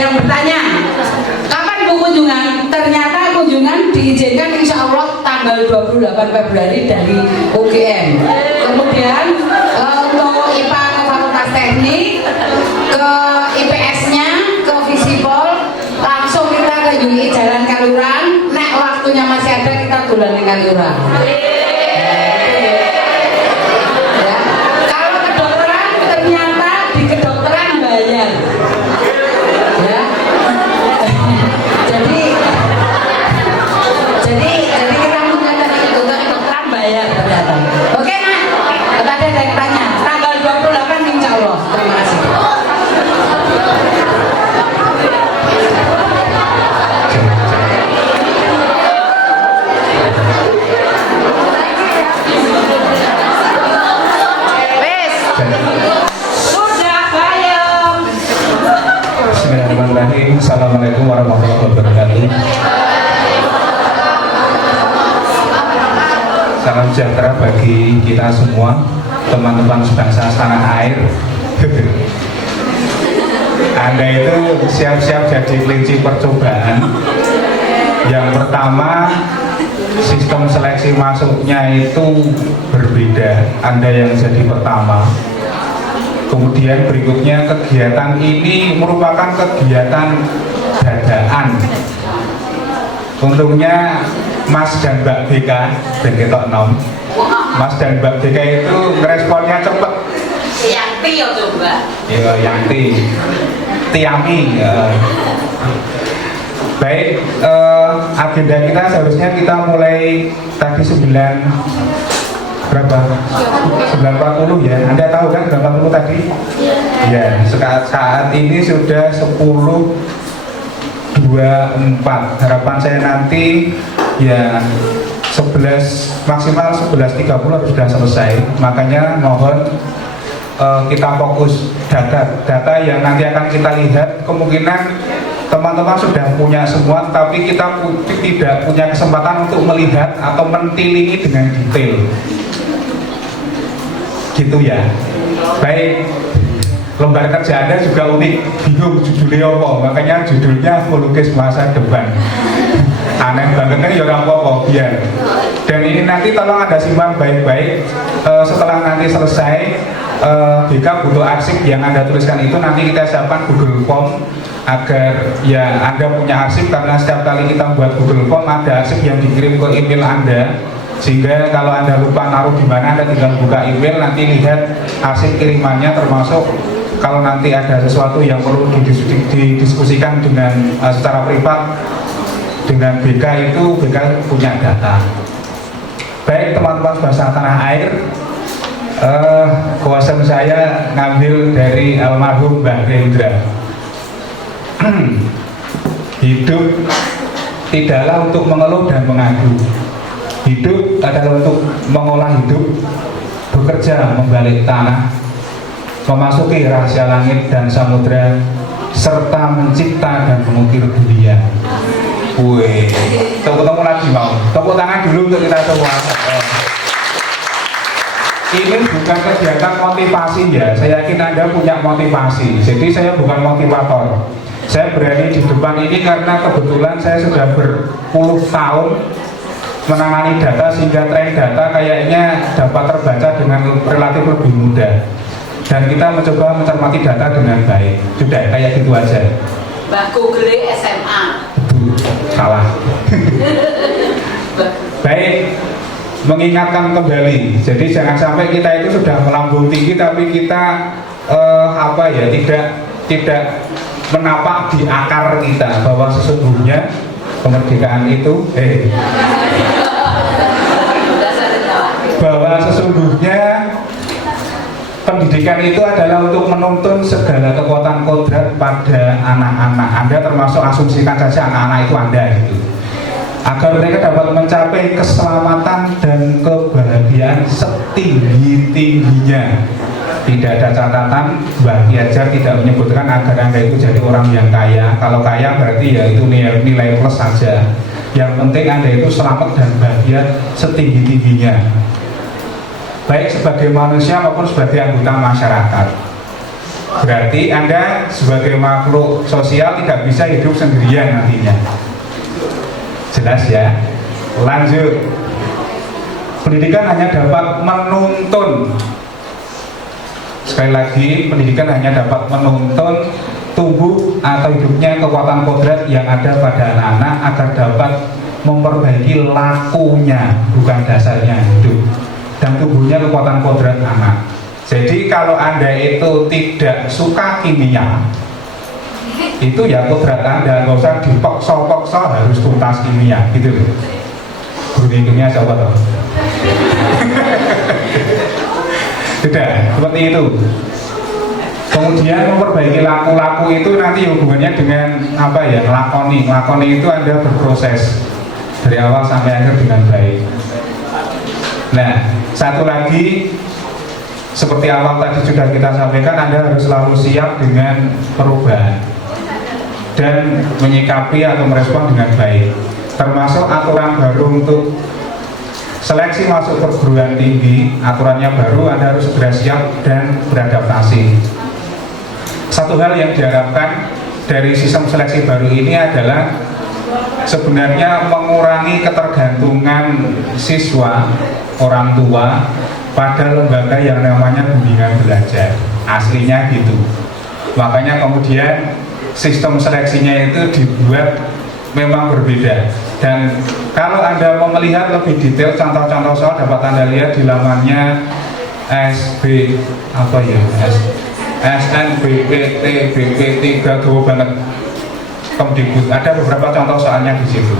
yang bertanya, kapan Bu kunjungan? Ternyata kunjungan diizinkan insya Allah tanggal 28 Februari dari UGM. Kemudian untuk IPA ke Fakultas Teknik, ke IPS-nya, ke Visipol, langsung kita ke UI Jalan Kaliurang. Nek waktunya masih ada kita dolan di Kaliurang. Oke, Nak. Tadi ada yang tanya, tanggal 28 insya Allah. Terima kasih. Sudah bayam. Bismillahirrahmanirrahim. Assalamualaikum warahmatullahi wabarakatuh. Salam sejahtera bagi kita semua, teman-teman sebangsa setanah air. Anda itu siap-siap jadi kelinci percobaan. Yang pertama, sistem seleksi masuknya itu berbeda. Anda yang jadi pertama. Kemudian berikutnya, kegiatan ini merupakan kegiatan dadaan. Untungnya Mas dan Mbak BK dan ketok nom. Mas dan Mbak BK itu responnya cepet. Yang Ti ya coba. Ya, yang Tiami. Baik, agenda kita seharusnya kita mulai tadi 9 berapa? 9.40 ya. Anda tahu kan 9.40 tadi? Ya, saat ini sudah 10.24. Harapan saya nanti ya 11 maksimal 11.30 harus sudah selesai. Makanya mohon kita fokus data yang nanti akan kita lihat. Kemungkinan teman-teman sudah punya semua, tapi kita tidak punya kesempatan untuk melihat atau mentilingi dengan detail. Gitu ya. Baik. Lembar kerja Anda juga unik, bingung judulnya apa, makanya judulnya melukis masa depan. Aneh banget kan ya orang apa biar. Dan ini nanti tolong Anda simak baik-baik. Setelah nanti selesai, BK butuh arsip yang Anda tuliskan itu nanti kita siapkan Google Form agar ya Anda punya arsip, karena setiap kali kita buat Google Form ada arsip yang dikirim ke email Anda. Sehingga kalau Anda lupa naruh di mana, Anda tinggal buka email, nanti lihat arsip kirimannya, termasuk kalau nanti ada sesuatu yang perlu didiskusikan dengan secara privat dengan BK, itu BK punya data. Baik teman-teman sebangsa tanah air, kuasa saya ngambil dari almarhum Mbah Rendra. Hidup tidaklah untuk mengeluh dan mengadu. Hidup adalah untuk mengolah hidup, bekerja membalik tanah, memasuki rahasia langit dan samudra, serta mencipta dan mengukir dunia. Wih, tepuk tangan lagi mau. Tepuk tangan dulu untuk kita semua. Ini bukan kegiatan motivasi ya. Saya yakin Anda punya motivasi. Jadi saya bukan motivator. Saya berani di depan ini karena kebetulan saya sudah berpuluh tahun menangani data, sehingga tren data kayaknya dapat terbaca dengan relatif lebih mudah. Dan kita mencoba mencermati data dengan baik. Sudah, kayak gitu aja. Mbak Google SMA. Salah. Baik, mengingatkan kembali. Jadi jangan sampai kita itu sudah melambung tinggi, tapi kita tidak menapak di akar kita bahwa sesungguhnya kemerdekaan itu bahwa sesungguhnya pendidikan itu adalah untuk menuntun segala kekuatan kodrat pada anak-anak Anda, termasuk asumsikan saja anak-anak itu Anda gitu, agar mereka dapat mencapai keselamatan dan kebahagiaan setinggi-tingginya. Tidak ada catatan, Mbak Ki Hajar tidak menyebutkan agar Anda itu jadi orang yang kaya. Kalau kaya berarti ya itu nilai plus saja. Yang penting Anda itu selamat dan bahagia setinggi-tingginya, baik sebagai manusia maupun sebagai anggota masyarakat. Berarti Anda sebagai makhluk sosial tidak bisa hidup sendirian nantinya. Jelas ya? Lanjut. Pendidikan hanya dapat menuntun. Sekali lagi, pendidikan hanya dapat menuntun tumbuh atau hidupnya kekuatan kodrat yang ada pada anak-anak agar dapat memperbaiki lakunya, bukan dasarnya hidup, dan tumbuhnya kekuatan kodrat anak. Jadi kalau Anda itu tidak suka kimia, itu ya kodrat Anda, nggak usah dipaksa-paksa harus tuntas kimia, gitu loh. Guru kimia siapa tahu? Tidak, seperti itu. Kemudian memperbaiki laku-laku itu nanti hubungannya dengan apa ya? Lakoni itu Anda berproses dari awal sampai akhir dengan baik. Nah, satu lagi, seperti awal tadi sudah kita sampaikan, Anda harus selalu siap dengan perubahan dan menyikapi atau merespon dengan baik. Termasuk aturan baru untuk seleksi masuk perguruan tinggi, aturannya baru, Anda harus segera siap dan beradaptasi. Satu hal yang diharapkan dari sistem seleksi baru ini adalah sebenarnya mengurangi ketergantungan siswa, orang tua pada lembaga yang namanya bimbingan belajar. Aslinya gitu. Makanya kemudian sistem seleksinya itu dibuat memang berbeda. Dan kalau Anda mau melihat lebih detail contoh-contoh soal, dapat Anda lihat di lamannya SNBPT BP3 jauh banget Kemdikbud. Ada beberapa contoh soalnya di situ.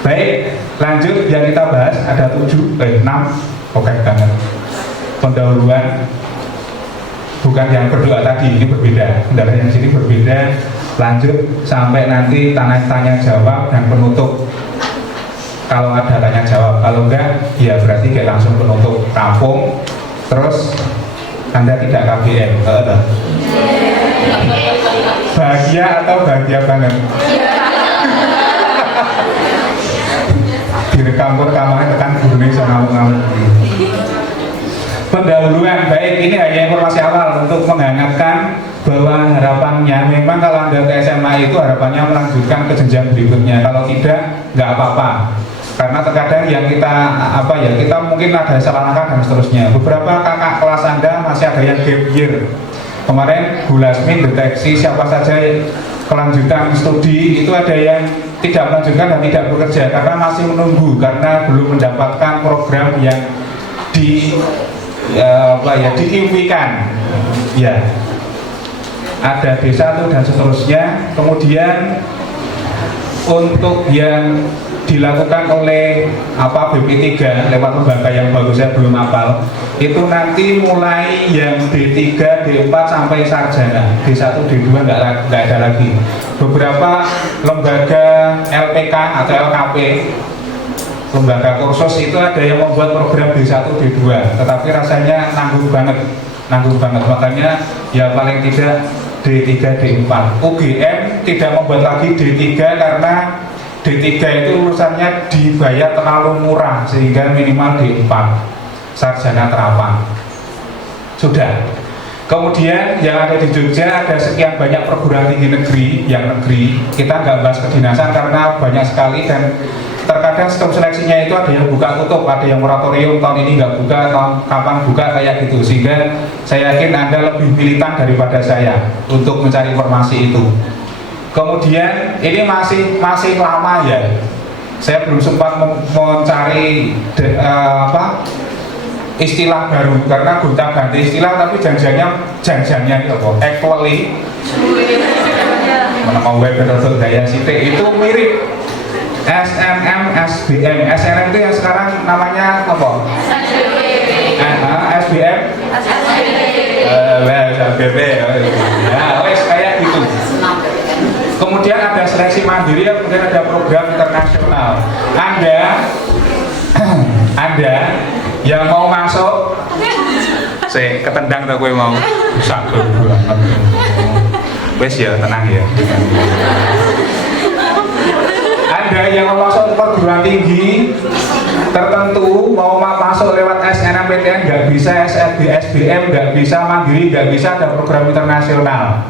Baik, lanjut yang kita bahas ada 6 oke banget. Pendahuluan, bukan yang berdoa tadi, ini berbeda. Pendahuluan yang sini berbeda. Lanjut sampai nanti tanya jawab dan penutup. Kalau ada tanya jawab, kalau enggak ya berarti kayak langsung penutup kampung. Terus Anda tidak KBM. Bahagia atau bahagia banget? Direkam rekamannya tekan gurune iso ngamuk-ngamuk. Pendahuluan, baik, ini hanya informasi awal untuk menghangatkan bahwa harapannya memang kalau Anda ke SMA itu harapannya melanjutkan ke jenjang berikutnya. Kalau tidak, nggak apa-apa. Karena terkadang yang kita mungkin ada salah langkah dan seterusnya. Beberapa kakak kelas Anda masih ada yang gap year. Kemarin Bu Lasmin deteksi siapa saja kelanjutan studi itu ada yang tidak melanjutkan dan tidak bekerja karena masih menunggu, karena belum mendapatkan program yang diimpikan. Ya, ada D1 dan seterusnya. Kemudian untuk yang dilakukan oleh BP3 lewat lembaga yang baru saya belum hafal, itu nanti mulai yang D3, D4 sampai sarjana, D1, D2 nggak ada lagi. Beberapa lembaga LPK atau LKP, lembaga kursus itu ada yang membuat program D1, D2, tetapi rasanya nanggung banget. Makanya ya paling tidak D3, D4. UGM tidak membuat lagi D3 karena D3 itu lulusannya dibayar terlalu murah sehingga minimal D4 sarjana terapan. Sudah. Kemudian yang ada di Jogja ada sekian banyak perguruan tinggi negeri, yang negeri. Kita nggak bahas kedinasan karena banyak sekali dan terkadang sistem seleksinya itu ada yang buka tutup, ada yang moratorium tahun ini nggak buka, tahun kapan buka kayak gitu. Sehingga saya yakin Anda lebih militan daripada saya untuk mencari informasi itu. Kemudian ini masih lama ya. Saya belum sempat mencari istilah baru karena gonta-ganti istilah, tapi janjiannya itu apa? Actually, mana web daya sitik itu mirip SNM, SBM. SNM itu yang sekarang namanya apa? SBM. SBB. Ya, wes kayak gitu. Kemudian ada seleksi mandiri, kemudian ada program internasional. Anda yang mau masuk, saya ketendang tak gue mau sabar banget. Wes ya tenang ya. Anda ada yang mau masuk perguruan tinggi tertentu, mau masuk lewat SNMPTN nggak bisa, SLB, SBM nggak bisa, Mandiri nggak bisa, ada program internasional.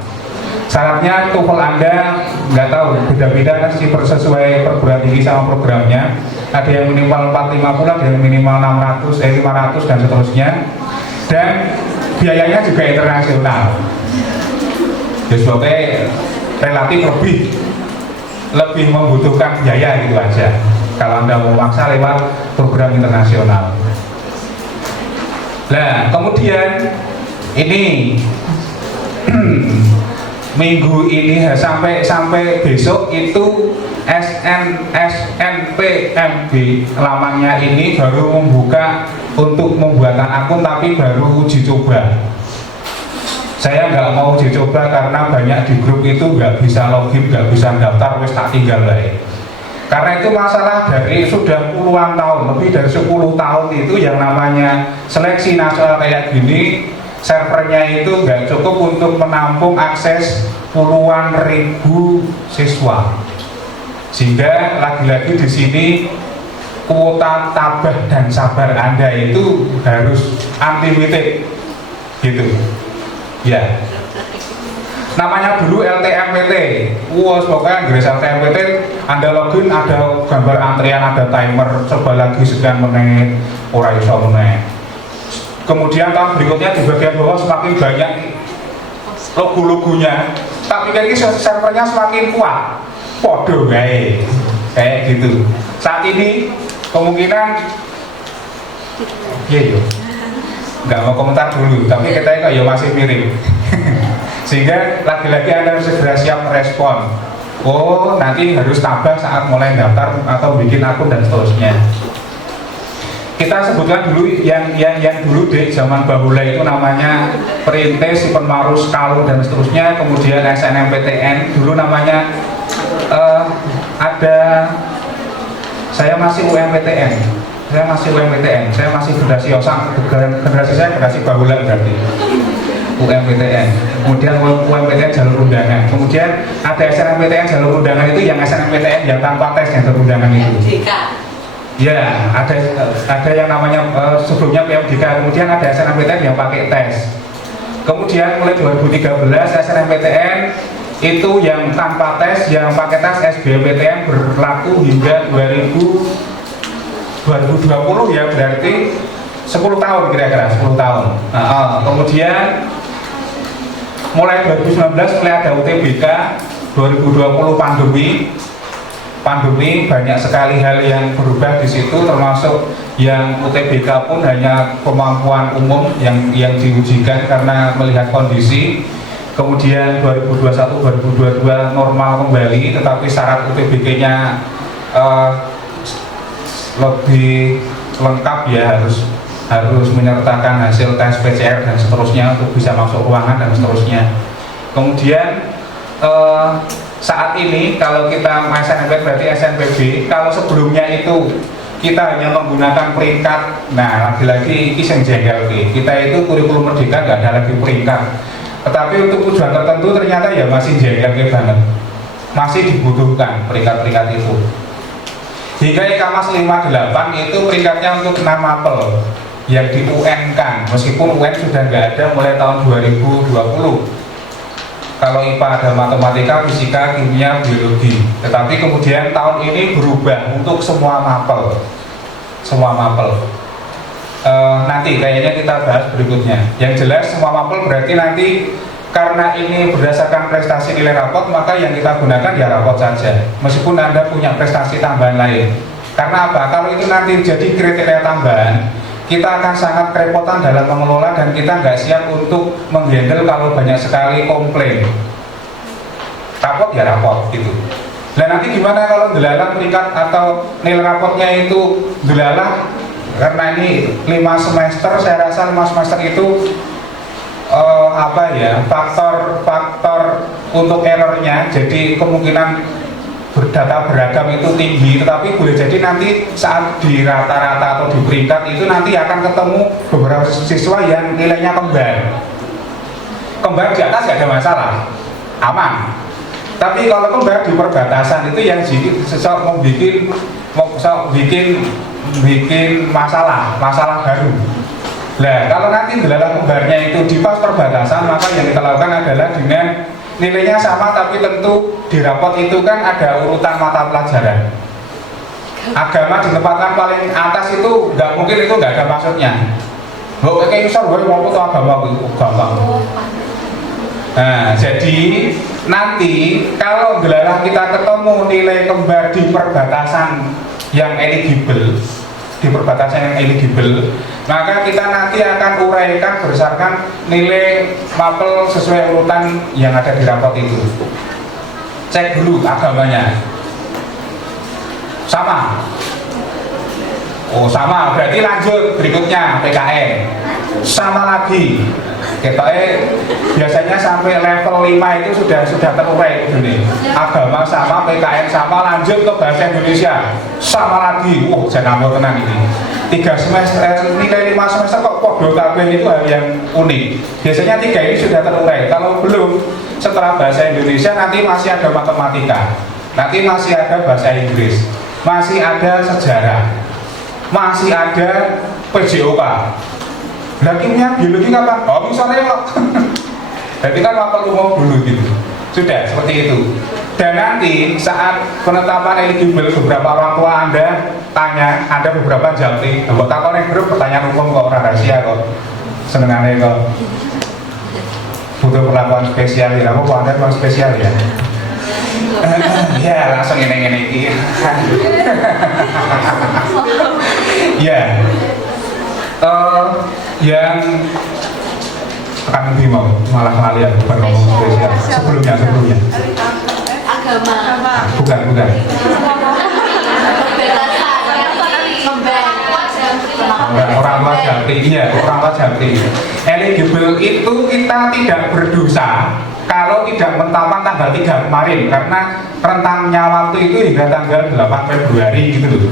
Syaratnya TOEFL Anda nggak tahu, beda-beda sih sesuai perguruan tinggi sama programnya. Ada yang minimal 450, ada yang minimal 500 dan seterusnya. Dan biayanya juga internasional. Jadi relatif lebih membutuhkan biaya gitu aja kalau Anda mau maksa lewat program internasional. Nah, kemudian ini minggu ini sampai besok itu SNMPTN lamanya ini baru membuka untuk pembuatan akun, tapi baru uji coba. Saya nggak mau uji coba karena banyak di grup itu nggak bisa login, nggak bisa daftar, wes tak tinggal baik. Karena itu masalah dari sudah puluhan tahun, lebih dari 10 tahun itu yang namanya seleksi nasional kayak gini, servernya itu nggak cukup untuk menampung akses puluhan ribu siswa. Sehingga lagi-lagi di sini kuota tabah dan sabar Anda itu harus unlimited gitu. Ya, namanya dulu LTMPT. Pokoknya Grace LTMPT, Anda login ada gambar antrian, ada timer, coba lagi sekian menit, ora iso meneh. Kemudian tahun berikutnya di bagian bawah semakin banyak logo-logonya, tapi kan ini servernya semakin kuat, podo kayak gitu. Saat ini kemungkinan iya nggak mau komentar dulu, tapi kita kok ya masih mirip. Sehingga lagi-lagi Anda harus segera siap merespon. Oh, nanti harus tabah saat mulai daftar atau bikin akun dan seterusnya. Kita sebutkan dulu yang dulu di zaman bahula itu namanya Perintis, Sipenmarus, Kalung dan seterusnya. Kemudian SNMPTN dulu namanya ada, saya masih UMPTN. Saya masih generasi Osang, generasi saya generasi bahula berarti UMPTN. Kemudian UMPTN jalur undangan. Kemudian ada SNMPTN jalur undangan itu yang SNMPTN yang tanpa tes yang jalur undangan itu. Ya, ada yang namanya sebelumnya PMDK. Kemudian ada SNMPTN yang pakai tes. Kemudian mulai 2013 SNMPTN itu yang tanpa tes, yang pakai tes SBMPTN berlaku hingga 2020 ya, berarti 10 tahun kira-kira 10 tahun. Kemudian mulai 2019 mulai ada UTBK, 2020 pandemi banyak sekali hal yang berubah di situ, termasuk yang UTBK pun hanya kemampuan umum yang diujikan karena melihat kondisi. Kemudian 2021-2022 normal kembali, tetapi syarat UTBK-nya lebih lengkap ya, harus menyertakan hasil tes PCR dan seterusnya untuk bisa masuk ruangan dan seterusnya. Kemudian saat ini kalau kita SNMP berarti SNPB, kalau sebelumnya itu kita hanya menggunakan peringkat. Nah, lagi-lagi ini yang jengkel, kita itu kurikulum merdeka nggak ada lagi peringkat, tetapi untuk tujuan tertentu ternyata ya masih jengkel banget, masih dibutuhkan peringkat-peringkat itu. Hingga IKMAS 58 itu peringkatnya untuk 6 mapel yang di UN kan, meskipun UN sudah nggak ada mulai tahun 2020. Kalau IPA ada matematika, fisika, kimia, biologi. Tetapi kemudian tahun ini berubah untuk semua mapel. Nanti kayaknya kita bahas berikutnya. Yang jelas semua mapel berarti nanti karena ini berdasarkan prestasi nilai rapot, maka yang kita gunakan ya rapot saja, meskipun Anda punya prestasi tambahan lain. Karena apa? Kalau itu nanti jadi kriteria tambahan, kita akan sangat kerepotan dalam mengelola dan kita nggak siap untuk menghandle kalau banyak sekali komplain. Rapot ya rapot gitu. Dan nanti gimana kalau delalah peringkat atau nilai rapotnya itu delalah? Karena ini 5 semester, saya rasa 5 semester itu faktor untuk errornya, jadi kemungkinan berdata beragam itu tinggi, tetapi boleh jadi nanti saat di rata-rata atau di peringkat itu nanti akan ketemu beberapa siswa yang nilainya kembar di atas, gak ada masalah, aman. Tapi kalau kembar di perbatasan itu yang sesok mau bikin masalah baru. Nah, kalau nanti delala kembarnya itu di pos perbatasan, maka yang kita lakukan adalah dengan nilainya sama, tapi tentu di rapot itu kan ada urutan mata pelajaran. Agama ditempatkan paling atas itu nggak mungkin, itu nggak ada maksudnya. Kayak misal gue mau foto agama itu gampang. Nah, jadi nanti kalau gelalah kita ketemu nilai kembar di perbatasan yang eligible, maka kita nanti akan uraikan berdasarkan nilai mapel sesuai urutan yang ada di rapot itu. Cek dulu agamanya sama. Oh sama, berarti lanjut berikutnya PKN sama lagi. Biasanya sampai level 5 itu sudah terurai ini. Agama sama, PKN sama, lanjut ke bahasa Indonesia sama lagi. Jangan mau tenang ini. 3 semester, nilai 5 semester kok podo kabeh itu hal yang unik. Biasanya 3 ini sudah terurai. Kalau belum, setelah bahasa Indonesia nanti masih ada matematika, nanti masih ada bahasa Inggris, masih ada sejarah, masih ada PJOK. Nah, kimia, biologi kapan? Oh, misalnya kok. Jadi kan mapel umum dulu gitu. Sudah, seperti itu. Dan nanti saat penetapan eligible, beberapa orang tua Anda tanya, ada beberapa jawabnya. Buat takon yang grup pertanyaan umum kok, orang rahasia kok. Senengannya kok. Butuh perlakuan spesial ya. Kamu kok Anda memang spesial ya? Ya, langsung ini. Ya. Yang akan lebih mau malah kalian bukan ngomong spesial sebelumnya agama bukan orang tua jabri. Iya, orang tua jabri. Eligible itu kita tidak berdosa kalau tidak menetapkan tanggal 3 kemarin, karena rentangnya waktu itu hingga tanggal 8 Februari gitu loh.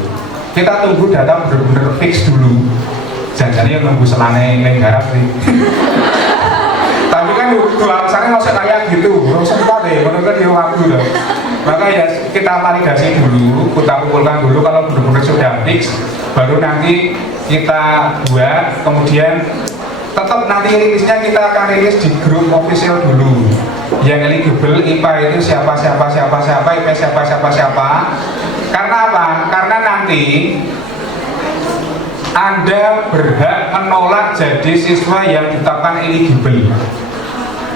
Kita tunggu data benar-benar fix dulu. Jangan yang nunggu selane garap sih. Tapi kan dua alasannya nggak usah kayak gitu, belum sempat deh, menurut dia waktu loh. Maka ya kita validasi dulu, kita kumpulkan dulu kalau benar-benar sudah fix, baru nanti kita buat, kemudian tetap nanti rilisnya kita akan rilis di grup official dulu. Yang eligible IPA itu siapa, IP siapa. Karena apa? Karena nanti Anda berhak menolak jadi siswa yang ditetapkan eligible.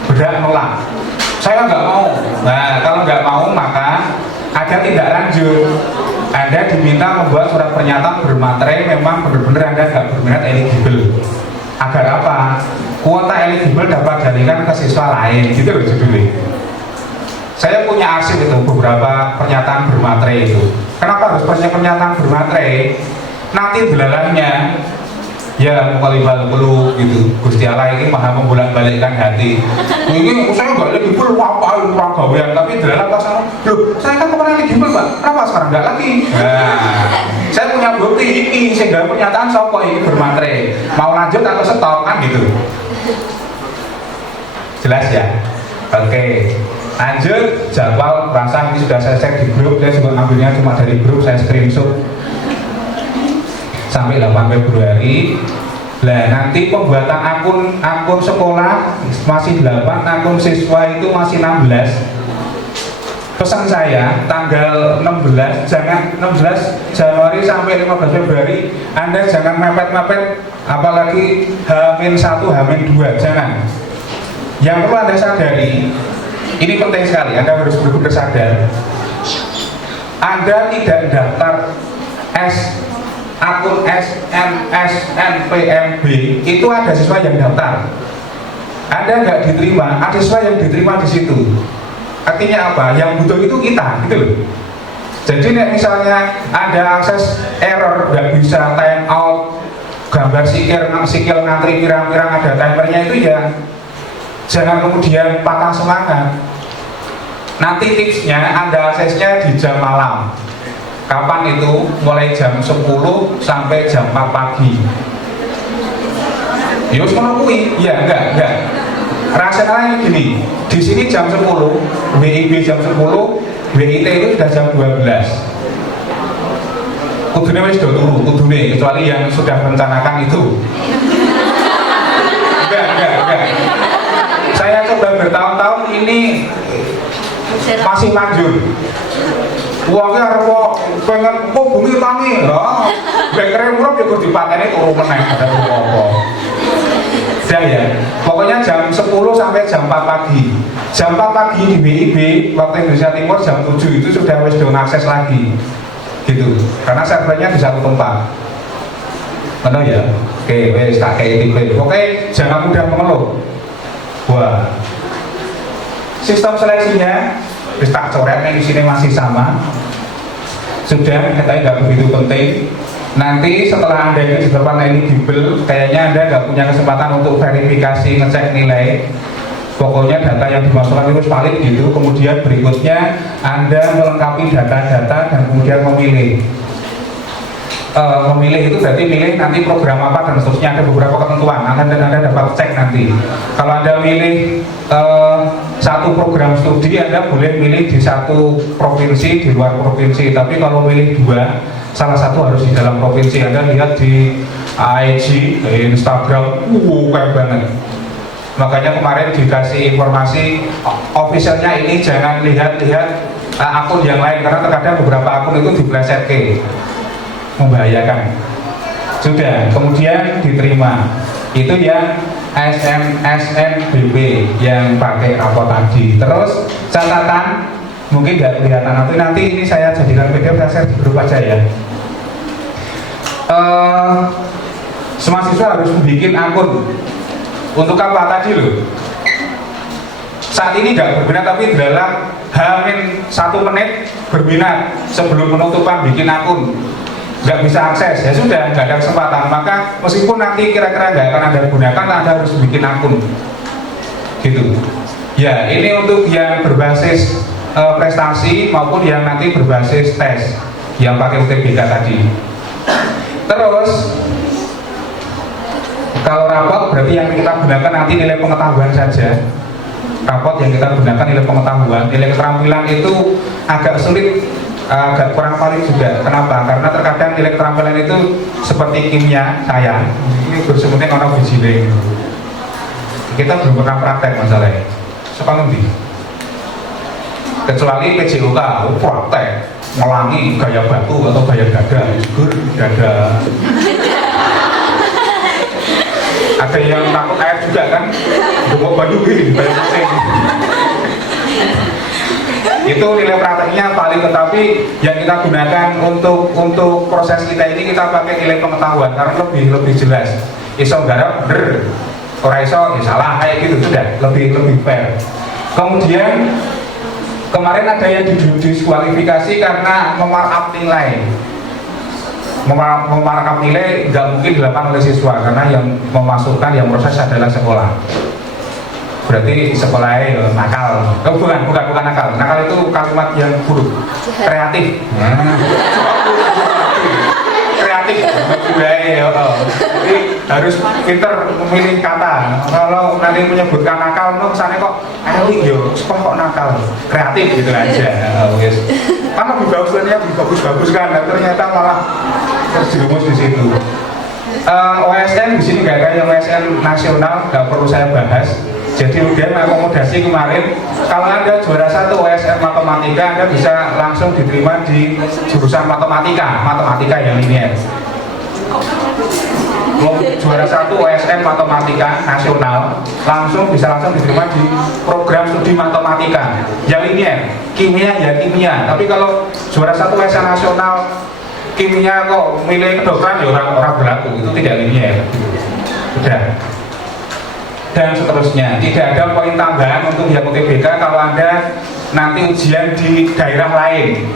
Berhak menolak. Saya nggak mau. Nah, kalau nggak mau maka ada tindak lanjut. Anda diminta membuat surat pernyataan bermaterai memang benar-benar Anda nggak berminat eligible. Agar apa? Kuota eligible dapat diberikan ke siswa lain. Gitu loh judulnya. Saya punya arsip itu beberapa pernyataan bermaterai itu. Kenapa harus punya pernyataan bermaterai? Nanti belalahnya ya mukalibal peluk gitu. Gusti Allah ini maha membolak-balikkan hati. Ini saya nggak lagi full apa orang gawean, tapi delalah pasang. Loh, saya kan kemarin lagi full Pak. Kenapa sekarang nggak lagi? Nah, saya punya bukti ini sehingga pernyataan sopo ini bermaterai. Mau lanjut atau stop kan gitu. Jelas ya? Oke. Lanjut jadwal perasaan ini sudah saya cek di grup. Saya juga ngambilnya cuma dari grup, saya screenshot sampai 8 Februari. Nah, nanti pembuatan akun sekolah masih 8, akun siswa itu masih 16. Pesan saya tanggal 16 Januari sampai 15 Februari Anda jangan mepet-mepet, apalagi H-1, H-2, jangan. Yang perlu Anda sadari, ini penting sekali, Anda harus benar-benar sadar. Anda tidak daftar akun SNSNPMB itu ada siswa yang daftar. Anda nggak diterima, ada siswa yang diterima di situ. Artinya apa? Yang butuh itu kita, gitu loh. Jadi misalnya ada akses error, nggak bisa time out, gambar sikil ngantri pirang-pirang ada timernya, itu ya jangan kemudian patah semangat. Nanti tipsnya Anda aksesnya di jam malam. Kapan itu? Mulai jam 10 sampai jam 4 pagi. Yus menunggu? Ya enggak. rasionalnya gini, di sini jam 10, WIB jam 10, WIT itu sudah jam 12. Kudune wis do turu, kudune, kecuali yang sudah merencanakan itu. Enggak. Saya coba bertahun-tahun ini masih manjur. Uangnya harus pengen kok bumi tangi, bengkernya murah juga dipateni turu meneh ada apa. Sudah ya, pokoknya jam 10 sampai jam 4 pagi. Jam 4 pagi di WIB waktu Indonesia Timur jam 7 itu sudah wis akses lagi, gitu. Karena servernya di satu tempat. Benar ya? Oke, wis tak kayak tipe. Oke, jangan mudah mengeluh. Wah, sistem seleksinya wis tak coretnya di sini masih sama. Sudah, katanya nggak begitu penting. Nanti setelah Anda ini ditetapkan eligible, kayaknya Anda nggak punya kesempatan untuk verifikasi ngecek nilai. Pokoknya data yang dimasukkan itu valid gitu. Kemudian berikutnya Anda melengkapi data-data dan kemudian memilih. Memilih itu berarti milih nanti program apa dan seterusnya, ada beberapa ketentuan. Anda dapat cek nanti. Kalau Anda milih satu program studi, Anda boleh milih di satu provinsi, di luar provinsi. Tapi kalau milih dua, salah satu harus di dalam provinsi. Anda lihat di IG, di Instagram, keren banget. Makanya kemarin dikasih informasi officialnya ini jangan lihat-lihat akun yang lain, karena terkadang beberapa akun itu diplesetke, membahayakan. Sudah, kemudian diterima. Itu yang SNBP yang pakai rapor tadi. Terus catatan mungkin tidak kelihatan, nanti ini saya jadikan PDF, saya share di grup aja ya. Semua siswa harus bikin akun. Untuk apa tadi loh? Saat ini nggak berminat, tapi dalam H-1 menit berminat sebelum penutupan bikin akun. Nggak bisa akses, ya sudah, nggak ada kesempatan. Maka meskipun nanti kira-kira nggak akan Anda gunakan, Anda harus bikin akun. Gitu. Ya, ini untuk yang berbasis prestasi maupun yang nanti berbasis tes yang pakai UTBK tadi. Terus kalau rapot berarti yang kita gunakan nanti nilai pengetahuan saja. Rapot yang kita gunakan nilai pengetahuan, nilai keterampilan itu agak sulit, agak kurang valid juga. Kenapa? Karena terkadang nilai keterampilan itu seperti kimia saya ini bersemuanya orang bijile. Kita belum pernah praktek masalahnya. Sekarang nanti kecuali PJOK praktek melangi gaya batu atau gaya dada. Ada yang takut air juga kan, mau baju gini, bayar mesin. Itu nilai prakteknya paling, tetapi yang kita gunakan untuk proses kita ini kita pakai nilai pengetahuan karena lebih jelas. Iso garap bener, ora iso ya salah, kayak gitu sudah lebih fair. Kemudian kemarin ada yang didiskualifikasi karena memarkup nilai. Memarkup nilai nggak mungkin dilakukan oleh siswa karena yang memasukkan, yang proses adalah sekolah. Berarti sekolahnya nakal. Bukan nakal. Nakal itu kalimat yang buruk. Kreatif. Kreatif. Jadi harus pinter memilih kata. Kalau nanti menyebutkan nakal, kesannya kok kok nakal. Kreatif gitu aja. Kan lebih bagus kan, ternyata malah terjerumus di situ. OSN di sini nggak ada yang OSN nasional, nggak perlu saya bahas. Jadi udah akomodasi kemarin, kalau Anda juara 1 OSN matematika, Anda bisa langsung diterima di jurusan matematika yang linear. Kalau juara 1 OSN matematika nasional, bisa langsung diterima di program studi matematika yang linear. Kimia ya kimia, tapi kalau juara 1 OSN nasional kimia kok milih kedokteran ya orang berlaku, itu tidak linear. Udah. Dan seterusnya, tidak ada poin tambahan untuk yang UTBK kalau Anda nanti ujian di daerah lain.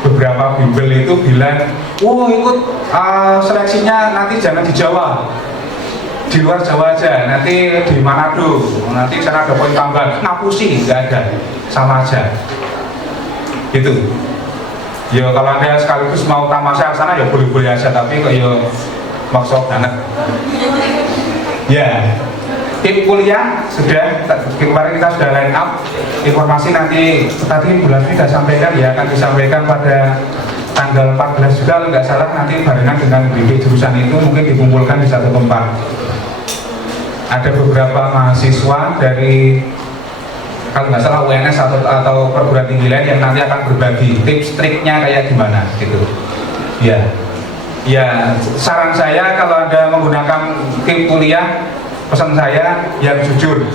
Beberapa bimbel itu bilang, ikut seleksinya nanti jangan di Jawa, di luar Jawa aja, nanti di Manado, nanti sana ada poin tambahan. Ngapusi, nggak ada, sama aja. Gitu. Ya kalau Anda sekaligus mau tamasya sana ya boleh-boleh aja, tapi kok ya maksud banget. Ya. Tim kuliah sudah, kemarin kita sudah line up. Informasi nanti tadi bulan ini sudah sampaikan ya, akan disampaikan pada tanggal 14 juga kalau nggak salah, nanti barengan dengan bidik jurusan itu mungkin dikumpulkan di satu tempat. Ada beberapa mahasiswa dari kalau nggak salah UNS atau perguruan tinggi lain yang nanti akan berbagi tips triknya kayak gimana gitu. Ya, saran saya kalau Anda menggunakan tim kuliah, pesan saya yang jujur.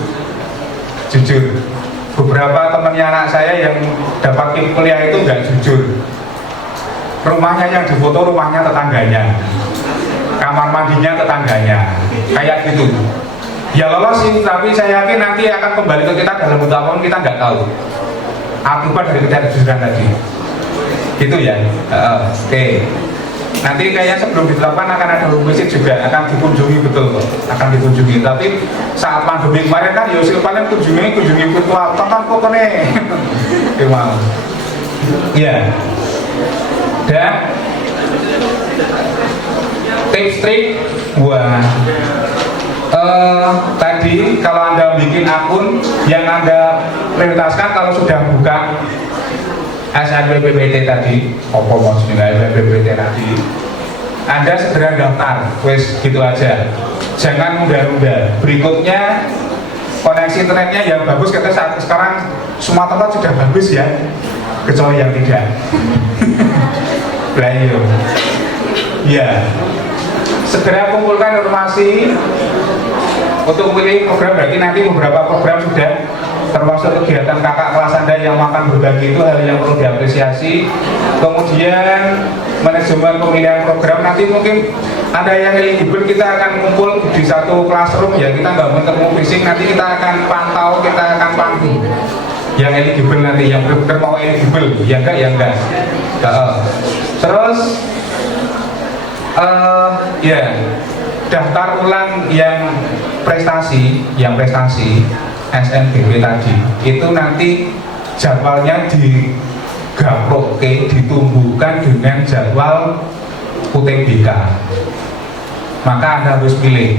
Beberapa temannya anak saya yang dapat tim kuliah itu nggak jujur. Rumahnya yang difoto rumahnya tetangganya, kamar mandinya tetangganya, kayak gitu. Ya lolos sih, tapi saya yakin nanti akan kembali ke kita dalam bentuk apapun kita nggak tahu. Akibat dari ketidakjujuran tadi. Gitu ya. Oke. Nanti kayaknya sebelum ditetapkan akan ada musik juga, akan dikunjungi betul kok, akan dikunjungi. Tapi saat pandemi kemarin kan Yosil paling kunjungi virtual, tonton foto nih. Gimana? Ya. Dan tips trik buat tadi kalau Anda bikin akun yang Anda prioritaskan kalau sudah buka SNPPPT tadi, SNPPT tadi, Anda segera daftar, wes gitu aja. Jangan mudah-mudah. Berikutnya koneksi internetnya yang bagus, kata saat sekarang semua tempat sudah bagus ya, kecuali yang tidak. Belayu. Ya. Segera kumpulkan informasi untuk memilih program. Berarti nanti beberapa program sudah, termasuk kegiatan kakak kelas Anda yang makan berbagi, itu hal yang perlu diapresiasi. Kemudian manajemen pemilihan program, nanti mungkin ada yang eligible, kita akan kumpul di satu classroom ya, kita nggak bertemu fisik, nanti kita akan pantau, kita akan pandu yang eligible nanti, yang benar-benar mau eligible, ya enggak. Terus ya daftar ulang yang prestasi SNBP tadi itu nanti jadwalnya digaproke, ditumbuhkan dengan jadwal UTBK. Maka Anda harus pilih.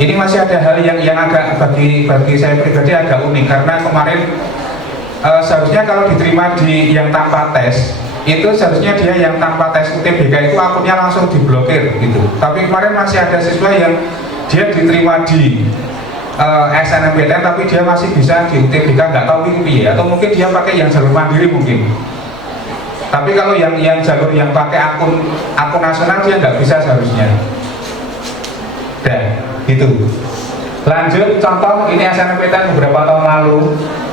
Ini masih ada hal yang agak bagi saya pribadi agak unik, karena kemarin seharusnya kalau diterima di yang tanpa tes, itu seharusnya dia yang tanpa tes UTBK itu akunnya langsung diblokir gitu. Tapi kemarin masih ada siswa yang dia diterima di SNMPTN tapi dia masih bisa di UTBK, nggak tahu ini ya, atau mungkin dia pakai yang jalur mandiri mungkin. Tapi kalau yang jalur yang pakai akun nasional dia nggak bisa seharusnya. Dan gitu. Lanjut contoh ini SNMPTN beberapa tahun lalu.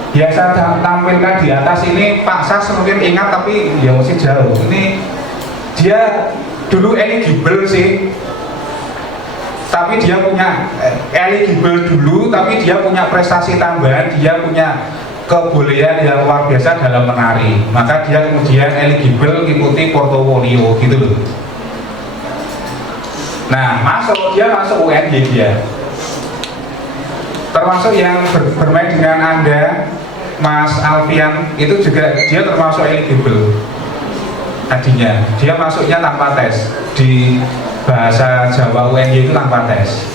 Biasa tampilkan di atas ini Pak Sas mungkin ingat, tapi ya masih jauh. Ini dia dulu eligible sih, tapi dia punya eligible dulu, tapi dia punya prestasi tambahan, dia punya kebolehan yang luar biasa dalam menari. Maka dia kemudian eligible ikuti portofolio gitu loh. Nah, dia masuk UNY dia. Termasuk yang bermain dengan Anda, Mas Alfian, itu juga dia termasuk eligible tadinya. Dia masuknya tanpa tes, di bahasa Jawa UNY itu tanpa tes.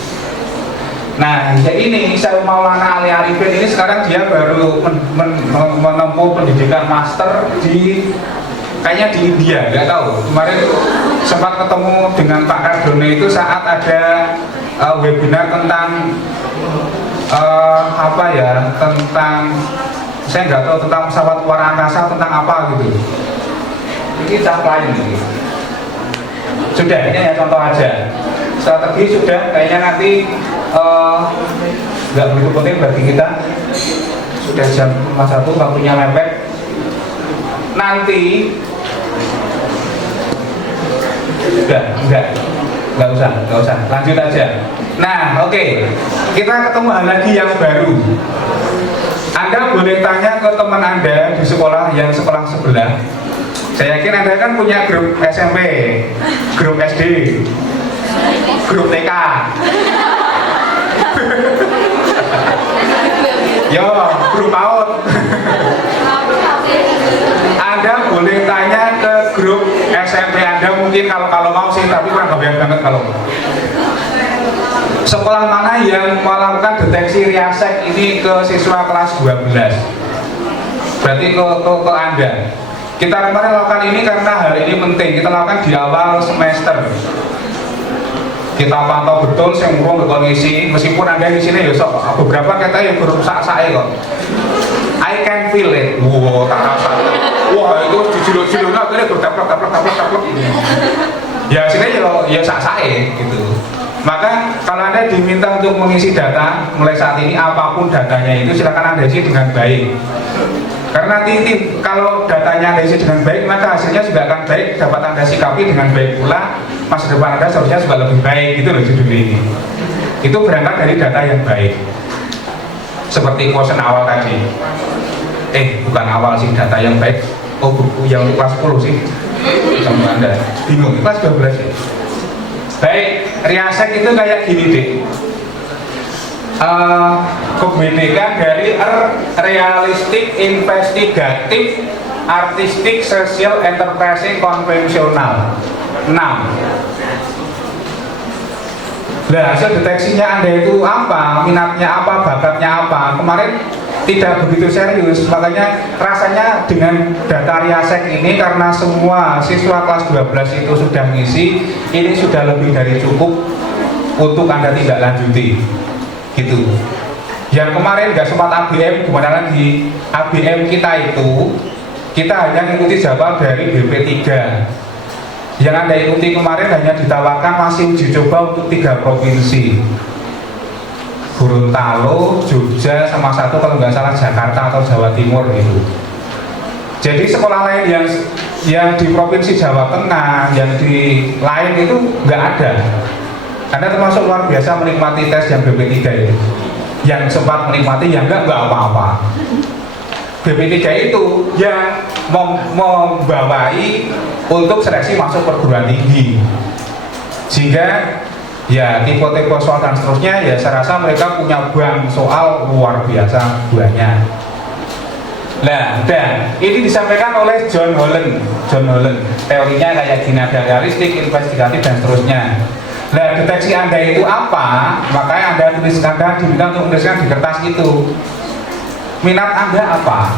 Nah, ya ini saya Maulana Ali Arifin ini sekarang dia baru menempuh pendidikan master di kayaknya di India, nggak tahu. Kemarin sempat ketemu dengan Pak Cardone itu saat ada webinar tentang tentang saya nggak tahu, tentang pesawat luar angkasa, tentang apa gitu. Ini tahap lain gitu. Sudah, ini ya contoh aja. Strategi sudah, kayaknya nanti nggak begitu penting bagi kita. Sudah jam 1, waktunya mepet. Nanti nggak usah, lanjut aja. Nah, oke. Kita ketemu hal lagi yang baru. Anda boleh tanya ke teman Anda di sekolah yang sekolah sebelah. Saya yakin Anda kan punya grup SMP, grup SD, grup TK. Yo, grup PAUD. Anda boleh tanya ke grup SMP Anda mungkin kalau mau sih, tapi kurang kebayang banget kalau Sekolah mana yang melakukan deteksi riasek ini ke siswa kelas 12? Berarti ke Anda. Kita kemarin lakukan ini karena hal ini penting. Kita lakukan di awal semester. Kita pantau betul yang urung kondisi. Meskipun Anda di sini ya sok beberapa kita yang berusaha saya kok. I can feel it. Wow, tak rasa. Wah, itu dijuluk-juluk akhirnya bertaplak. Ya sini ya saya gitu. Maka kalau Anda diminta untuk mengisi data mulai saat ini, apapun datanya itu silakan Anda isi dengan baik. Karena nanti kalau datanya Anda isi dengan baik, maka hasilnya juga akan baik, dapat Anda sikapi dengan baik pula. Masa depan Anda seharusnya juga lebih baik, gitu loh judul ini. Itu berangkat dari data yang baik. Seperti quotient awal tadi. Bukan awal sih, data yang baik. Oh, buku yang kelas 10 sih. Sama Anda bingung, kelas 12 sih. Baik, riasek itu kayak gini deh. Kebedakan dari realistik, investigatif, artistik, sosial, enterprising, konvensional. 6. Nah, hasil deteksinya Anda itu apa, minatnya apa, bakatnya apa. Kemarin tidak begitu serius, makanya rasanya dengan data riasek ini karena semua siswa kelas 12 itu sudah ngisi, ini sudah lebih dari cukup untuk Anda tidak lanjuti gitu. Yang kemarin nggak sempat ABM, gimana lagi? ABM kita itu kita hanya mengikuti jadwal dari BP3. Yang Anda ikuti kemarin hanya ditawarkan masih uji coba untuk 3 provinsi, Gorontalo, Jogja, sama satu kalau nggak salah Jakarta atau Jawa Timur itu. Jadi sekolah lain yang di provinsi Jawa Tengah, yang di lain itu nggak ada. Anda termasuk luar biasa menikmati tes yang BP3 itu. Yang sempat menikmati, yang nggak apa-apa. BP3 itu yang membawai untuk seleksi masuk perguruan tinggi, sehingga ya tipe-tipe soal dan seterusnya ya saya rasa mereka punya bank soal luar biasa banyak. Nah, dan ini disampaikan oleh John Holland. Teorinya kayak gini, ada realistik, investigatif dan seterusnya. Nah, deteksi Anda itu apa? Makanya Anda diminta untuk menuliskan di kertas itu. Minat Anda apa?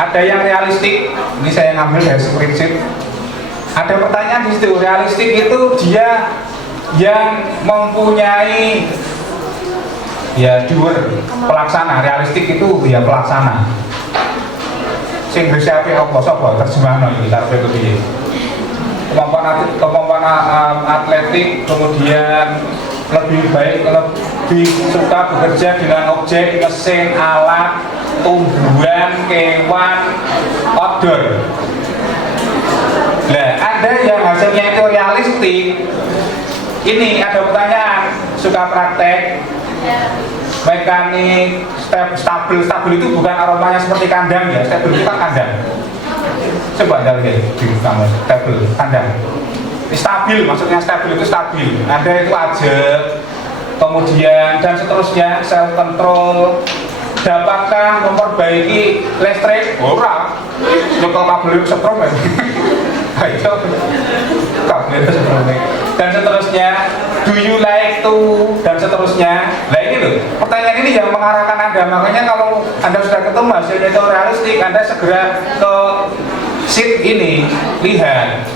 Ada yang realistik, ini saya ngambil dari spreadsheet. Ada pertanyaan di situ, realistik itu dia yang mempunyai ya doer, pelaksana. Realistik itu ya pelaksana. Sing siapa apa sapa terjemahan iki tarepe piye. Kemampuan atletik, kemudian lebih baik, lebih suka bekerja dengan objek, mesin, alat, tumbuhan, kewan, outdoor. Nah, ada yang hasilnya itu realistik. Ini ada pertanyaan, suka praktek, mekanik, stabil itu bukan aromanya seperti kandang ya, stabil itu kan kandang. Coba anda lihat di kamu, stabil, kandang. Stabil, maksudnya stabil itu stabil. Anda itu ajak, kemudian dan seterusnya, self control. Dapatkah memperbaiki listrik? Ora. Kalau kabel itu setrum ya. Itu kabel itu setrum. Dan seterusnya, do you like to? Dan seterusnya. Nah ini loh, pertanyaan ini yang mengarahkan Anda. Makanya kalau Anda sudah ketemu hasilnya itu realistik, Anda segera ke sheet ini, lihat.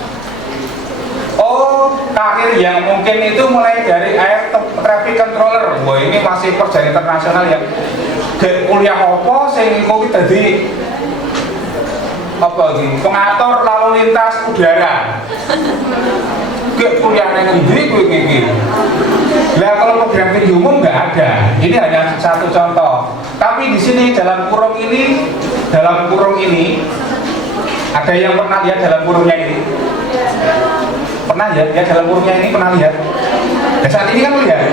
Oh, karir yang mungkin itu mulai dari air traffic controller. Wah, ini masih perjalanan internasional ya. Kuliah apa sing kowe dadi apa iki? Pengatur lalu lintas udara. Kuliah nang ndi kowe iki? Lah kalau program tinggi umum nggak ada. Ini hanya satu contoh. Tapi di sini dalam kurung ini ada yang pernah lihat dalam kurungnya ini? Pernah ya? Ya dalam kurungnya ini pernah lihat? Ya saat ini kan lihat.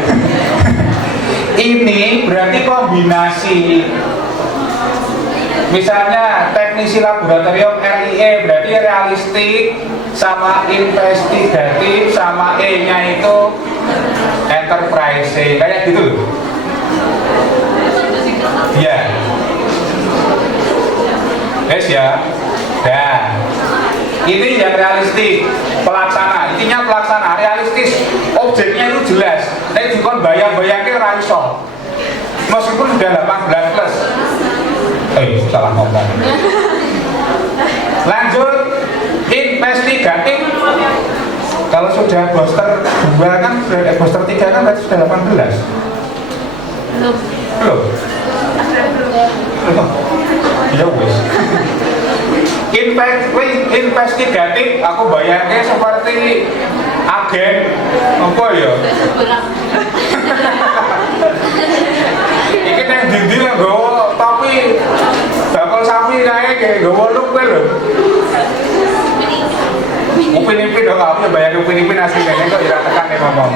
Ini berarti kombinasi. Misalnya teknisi laboratorium RIE berarti realistik sama investigatif sama E-nya itu enterprise, kayak gitu loh. Ya. Yes ya. Nah, Ini yang realistik, pelaksana. Intinya pelaksana, realistis. Objeknya itu jelas. Nek dikon bayang-bayangke ora iso. Meskipun sudah 18 plus. Salah ngomong. Lanjut, investigatif. Kalau sudah booster 2 kan, booster 3 kan berarti sudah 18. Belum. Ya wis. Investigatif aku bayangnya seperti agen apa ya? Iki nang ndi lah nggawa tapi bakal sapi kae nggawa luk kowe lho. Upin-ipin dong, aku bayangin upin-ipin aslinya kok ya tekan nih ngomong.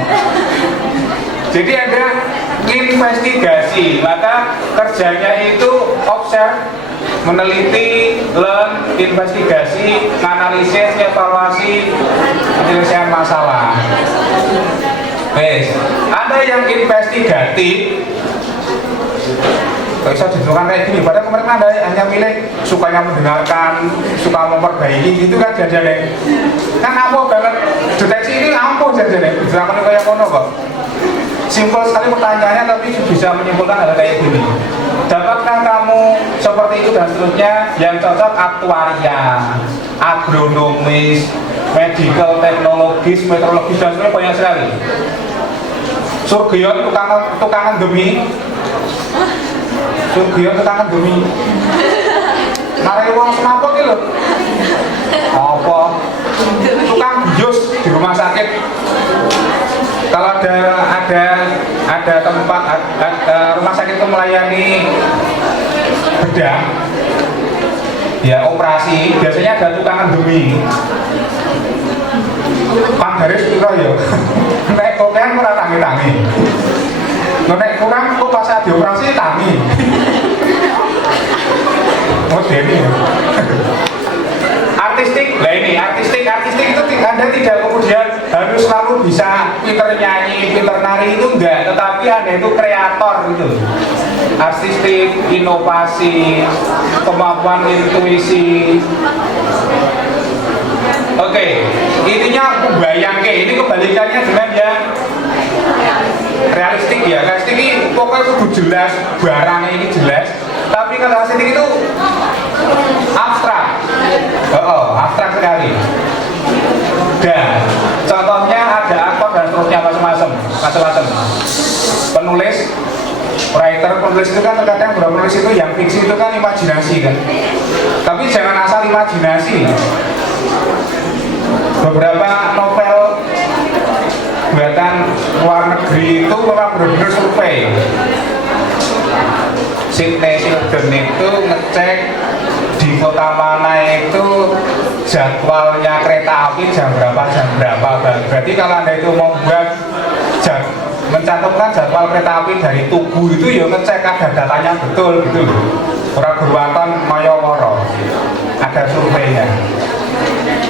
Jadi ada investigasi, maka kerjanya itu observe, meneliti, learn, investigasi, analisis, evaluasi, penyelesaian masalah. Wes, ada yang investigatif. Gak bisa ditentukan kayak gini, padahal kemarin Anda hanya milih sukanya mendengarkan, suka memperbaiki gitu kan jadinya. Kan ampuh banget, deteksi ini ampuh jadinya, diterapkan kayak kono kok. Simpel sekali pertanyaannya tapi bisa menyimpulkan hal kayak gini. Dapatkah kamu seperti itu dan seterusnya? Yang cocok aktuaria, agronomis, medical, teknologis, meteorologis dan sebagainya banyak sekali. Surgeon tukangan demi Surgeon tukangan demi narik uang semaput itu loh. Apa? Tukang bius di rumah sakit. Kalau ada tempat rumah sakit itu melayani bedah, ya operasi, biasanya ada tukangan demi. Panggaris itu ya, nek kokean ora tangi-tangi. Nek kurang kok pas dioperasi tangi. Modern ya. Artistik, lah ini artistik itu Anda tidak kemudian harus selalu bisa pinter nyanyi, pinter nari itu enggak, tetapi Anda itu kreator gitu. Artistik, inovasi, kemampuan intuisi. Oke, intinya aku bayangke, ini kebalikannya dengan yang realistik ya. Realistik ini pokoknya kudu jelas, barangnya ini jelas. Tapi kalau artistik itu abstrak. Abstrak sekali. Dan contohnya ada aktor dan seterusnya macam-macam. Penulis, penulis itu kan terkadang penulis itu yang fiksi itu kan imajinasi kan. Tapi jangan asal imajinasi. Beberapa novel buatan luar negeri itu memang benar-benar survei. Sidney Sheldon itu ngecek di kota mana itu jadwalnya kereta api jam berapa. Berarti kalau Anda itu mau buat mencantumkan jadwal kereta api dari Tugu itu ya ngecek ada datanya betul gitu. Ora Gurwaton Mayawara. Ada surveinya.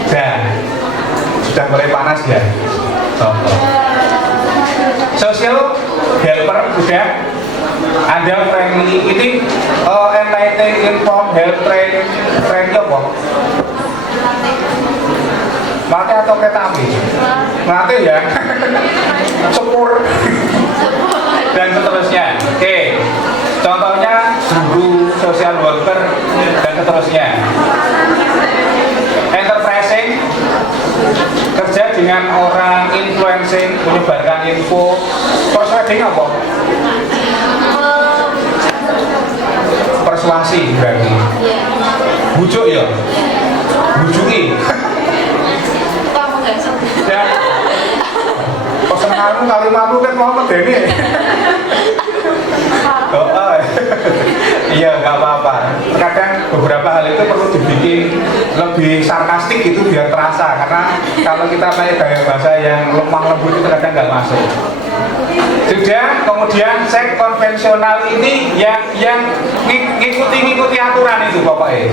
Dan sudah mulai panas ya. Social helper sudah. Ada friendly ini enlightening, inform, help, train apa? Mati atau kereta api? Mati ya. Sepur dan seterusnya. Oke. Contohnya guru, social worker dan seterusnya. Enterprising, kerja dengan orang, influencing, menyebarkan info. Persuading apa? Persuasi berarti. Bujuk ya? Bujuki. Ya. Pesenanmu kalimatmu kan Muhammad ini. Iya, nggak apa-apa. Kadang beberapa hal itu perlu dibikin lebih sarkastik itu biar terasa. Karena kalau kita pakai gaya bahasa yang lemah lembut itu kadang nggak masuk. Sudah, kemudian seks konvensional ini yang ngikuti aturan itu pokoknya.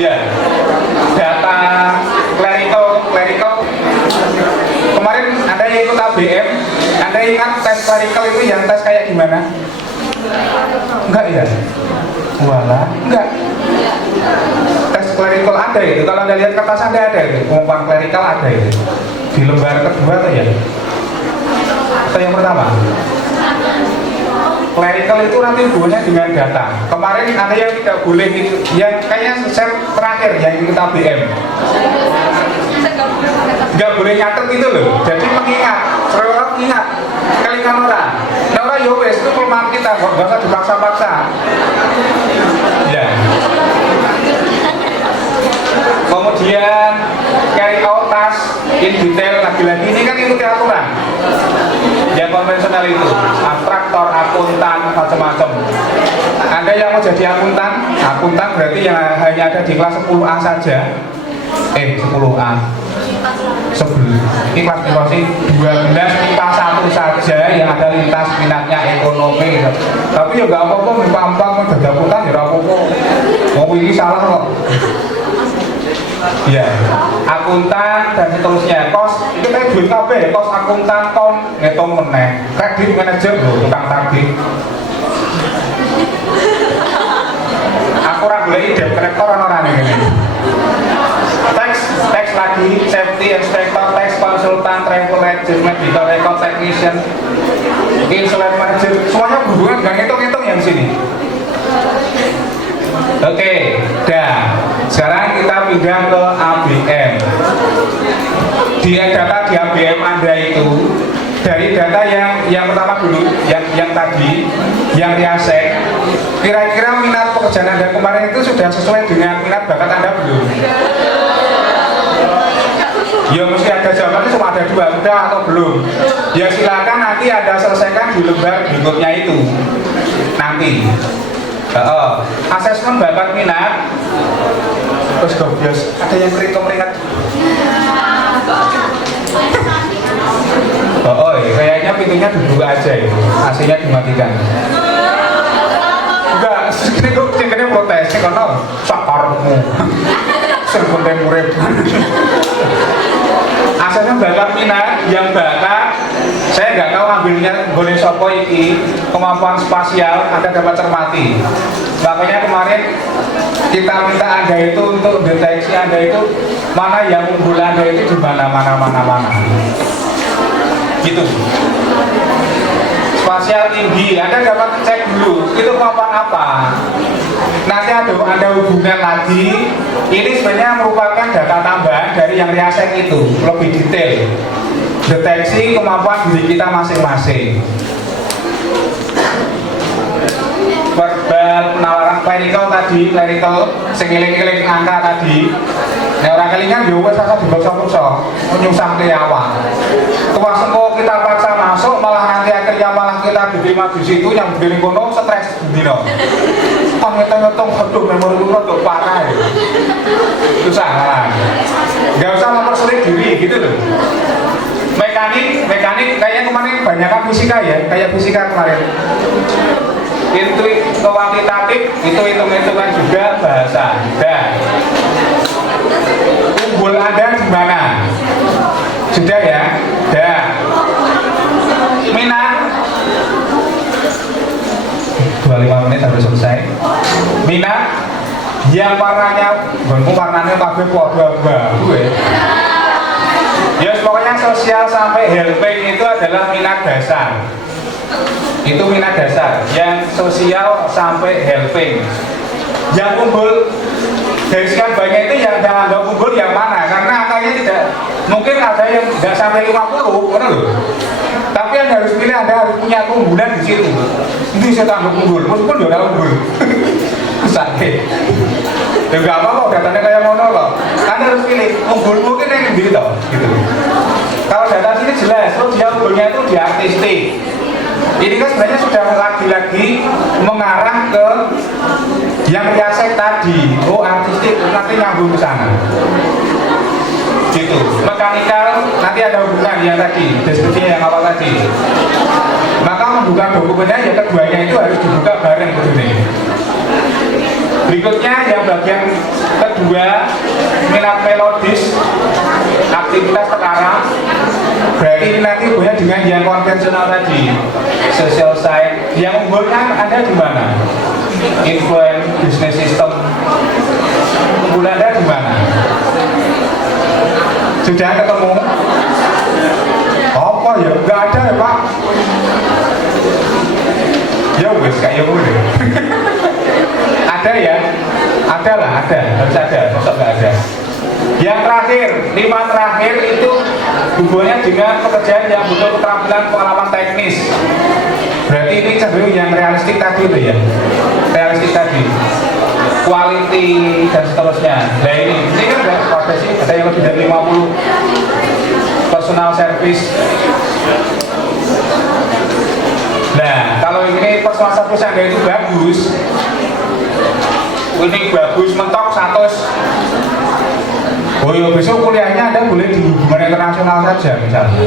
Ya, data clerical. Kemarin Anda yang ikut ABM, Anda ingat tes clerical itu yang tes kayak gimana? Enggak ya? Walah, enggak. Tes clerical ada itu. Kalau Anda lihat kertas Anda ada itu, pengumuman clerical ada itu. Di lembar kedua atau ya? Atau yang pertama? Clerical itu nanti hubungannya dengan data. Kemarin ada yang tidak boleh itu, yang kayaknya set terakhir yang ikut ABM. Nggak boleh nyatet itu loh. Jadi mengingat, orang ingat. Kali kan orang. Nah orang yowes itu kelemahan kita, nggak usah dipaksa-paksa. Ya. Kemudian carry out task in detail, lagi-lagi ini kan ikuti aturan yang konvensional itu, abstraktor, akuntan, macam-macam. Anda yang mau jadi akuntan berarti yang hanya ada di kelas 10A saja. 10A. Ini kelas sih 12 IPA 1 saja yang ada lintas minatnya ekonomi. Tapi ya nggak apa-apa, gampang mau jadi akuntan ya apa-apa. Mau ini salah kok. Ya, akuntan dan seterusnya. Kos itu kayak duit KB, kos akuntan kon ngitung meneh. Kredit manajer loh, tukang tagih. Aku ora golek ide kolektor orang ini. Tax lagi, safety inspector, tax konsultan, travel agent, medical record technician, insurance manager, semuanya berhubungan dengan hitung-hitung yang sini. Oke, dah. Sekarang kita pindah ke ABM. Di data di ABM Anda itu dari data yang pertama dulu, yang tadi, yang riasek. Kira-kira minat pekerjaan Anda kemarin itu sudah sesuai dengan minat bakat Anda belum? Ya mesti ada jawabannya, cuma ada dua, sudah atau belum? Ya silakan nanti Anda selesaikan di lembar berikutnya itu. Nanti. Asesmen bakat minat. Terus gobios, ada yang keringat. Kayaknya pintunya dibuka aja itu, AC-nya dimatikan. Enggak, ini protes, ini karena sakarmu serbunteng urip. Asesmen bakat minat, yang bakat saya nggak tahu ambilnya boleh sopo iki, kemampuan spasial Anda dapat cermati. Makanya kemarin kita minta Anda itu untuk deteksi Anda itu mana yang unggul Anda itu di mana gitu. Spasial tinggi Anda dapat cek dulu itu kemampuan apa. Nanti Anda hubungkan lagi. Ini sebenarnya merupakan data tambahan dari yang riasek itu, lebih detail. Deteksi kemampuan diri kita masing-masing. Verbal penawaran clerical segiling-giling angka tadi. Nah orang kelingan juga saya dibaksa-baksa menyusah ke awal. Tua semua kita paksa masuk, malah nanti akhirnya malah kita diterima di situ yang begini kono stres dino. Ngitung-ngitung aduh memori lu tuh parah ya. Susah malah. Gak usah mempersulit diri gitu loh. Mekanik kayaknya kemarin kebanyakan fisika ya, kayak fisika kemarin. Itu kuantitatif, itu hitung-hitungan juga bahasa. Unggul Anda di mana? Sudah ya? Dah. Minat 25 menit harus selesai. Minat yang warnanya kabeh padha gue. Ya pokoknya sosial sampai helping itu adalah minat dasar. Itu minat dasar. Yang sosial sampai helping. Yang unggul dari sekian banyak itu yang jangan anggap unggul yang mana? Karena angkanya tidak, mungkin ada yang tidak sampai 50, benar loh. Tapi Anda harus pilih, Anda harus punya keunggulan di situ. Ini saya anggap unggul, meskipun tidak unggul. Sakit. Ya nggak apa-apa, datanya kayak mono kok. Anda harus pilih, unggul mungkin yang gitu. Kalau data sini jelas, terus dia unggulnya itu di artistik. Ini kan sebenarnya sudah lagi-lagi mengarah ke yang riasek tadi. Oh artistik, nanti nyambung ke sana. Gitu. Mekanikal nanti ada hubungan yang tadi, deskripsinya yang awal tadi. Maka membuka dokumennya yang keduanya itu harus dibuka bareng begini. Berikutnya yang bagian kedua, minat melodis, aktivitas sekarang. Berarti ini nanti hubungannya dengan yang konvensional tadi, social side. Yang unggulnya ada di mana? Influence, business system. Unggulan Anda Sudah ketemu? Apa ya? Enggak ada ya Pak? Ya wes kayak udah. Ada ya? Ada lah, ada. Harus ada, masa nggak ada? Yang terakhir, 5 terakhir itu hubungannya dengan pekerjaan yang butuh keterampilan pengalaman teknis. Berarti ini cenderung yang realistik tadi itu ya, realistik tadi, quality dan seterusnya. Nah ini kan ada profesi, ada yang lebih dari 50 personal service. Nah kalau ini personal service Anda itu bagus, ini bagus mentok 100. Oh iya, besok kuliahnya Anda boleh di hubungan internasional saja misalnya.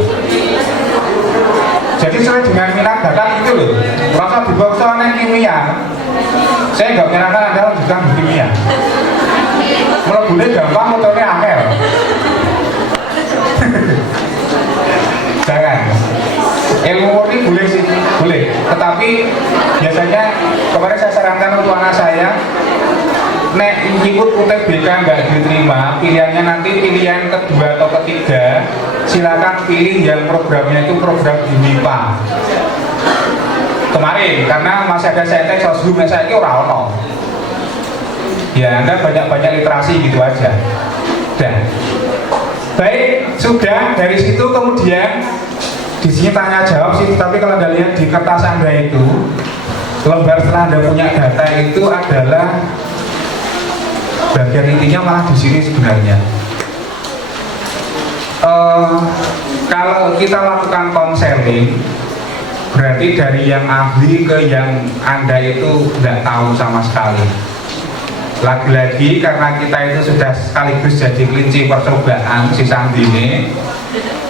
Jadi sesuai dengan minat bakat itu loh. Rasa dibaksa oleh kimia. Saya nggak menyarankan Anda lanjutkan di kimia. Kalau boleh gampang, motornya angel. Jangan. Ilmu murni boleh sih, boleh. Tetapi biasanya kemarin saya sarankan untuk anak saya, nek ikut UTBK nggak diterima, pilihannya nanti pilihan kedua atau ketiga, silakan pilih yang programnya itu program di MIPA. Kemarin karena masih ada saintek sosum saya ini orang ya, Anda banyak-banyak literasi gitu aja. Dan baik, sudah dari situ kemudian di sini tanya jawab sih, tapi kalau Anda lihat di kertas Anda itu, lembar setelah Anda punya data itu adalah bagian intinya malah di sini sebenarnya. Kalau kita lakukan konseling, berarti dari yang ahli ke yang Anda itu tidak tahu sama sekali. Lagi-lagi karena kita itu sudah sekaligus jadi kelinci percobaan si Sandi ini,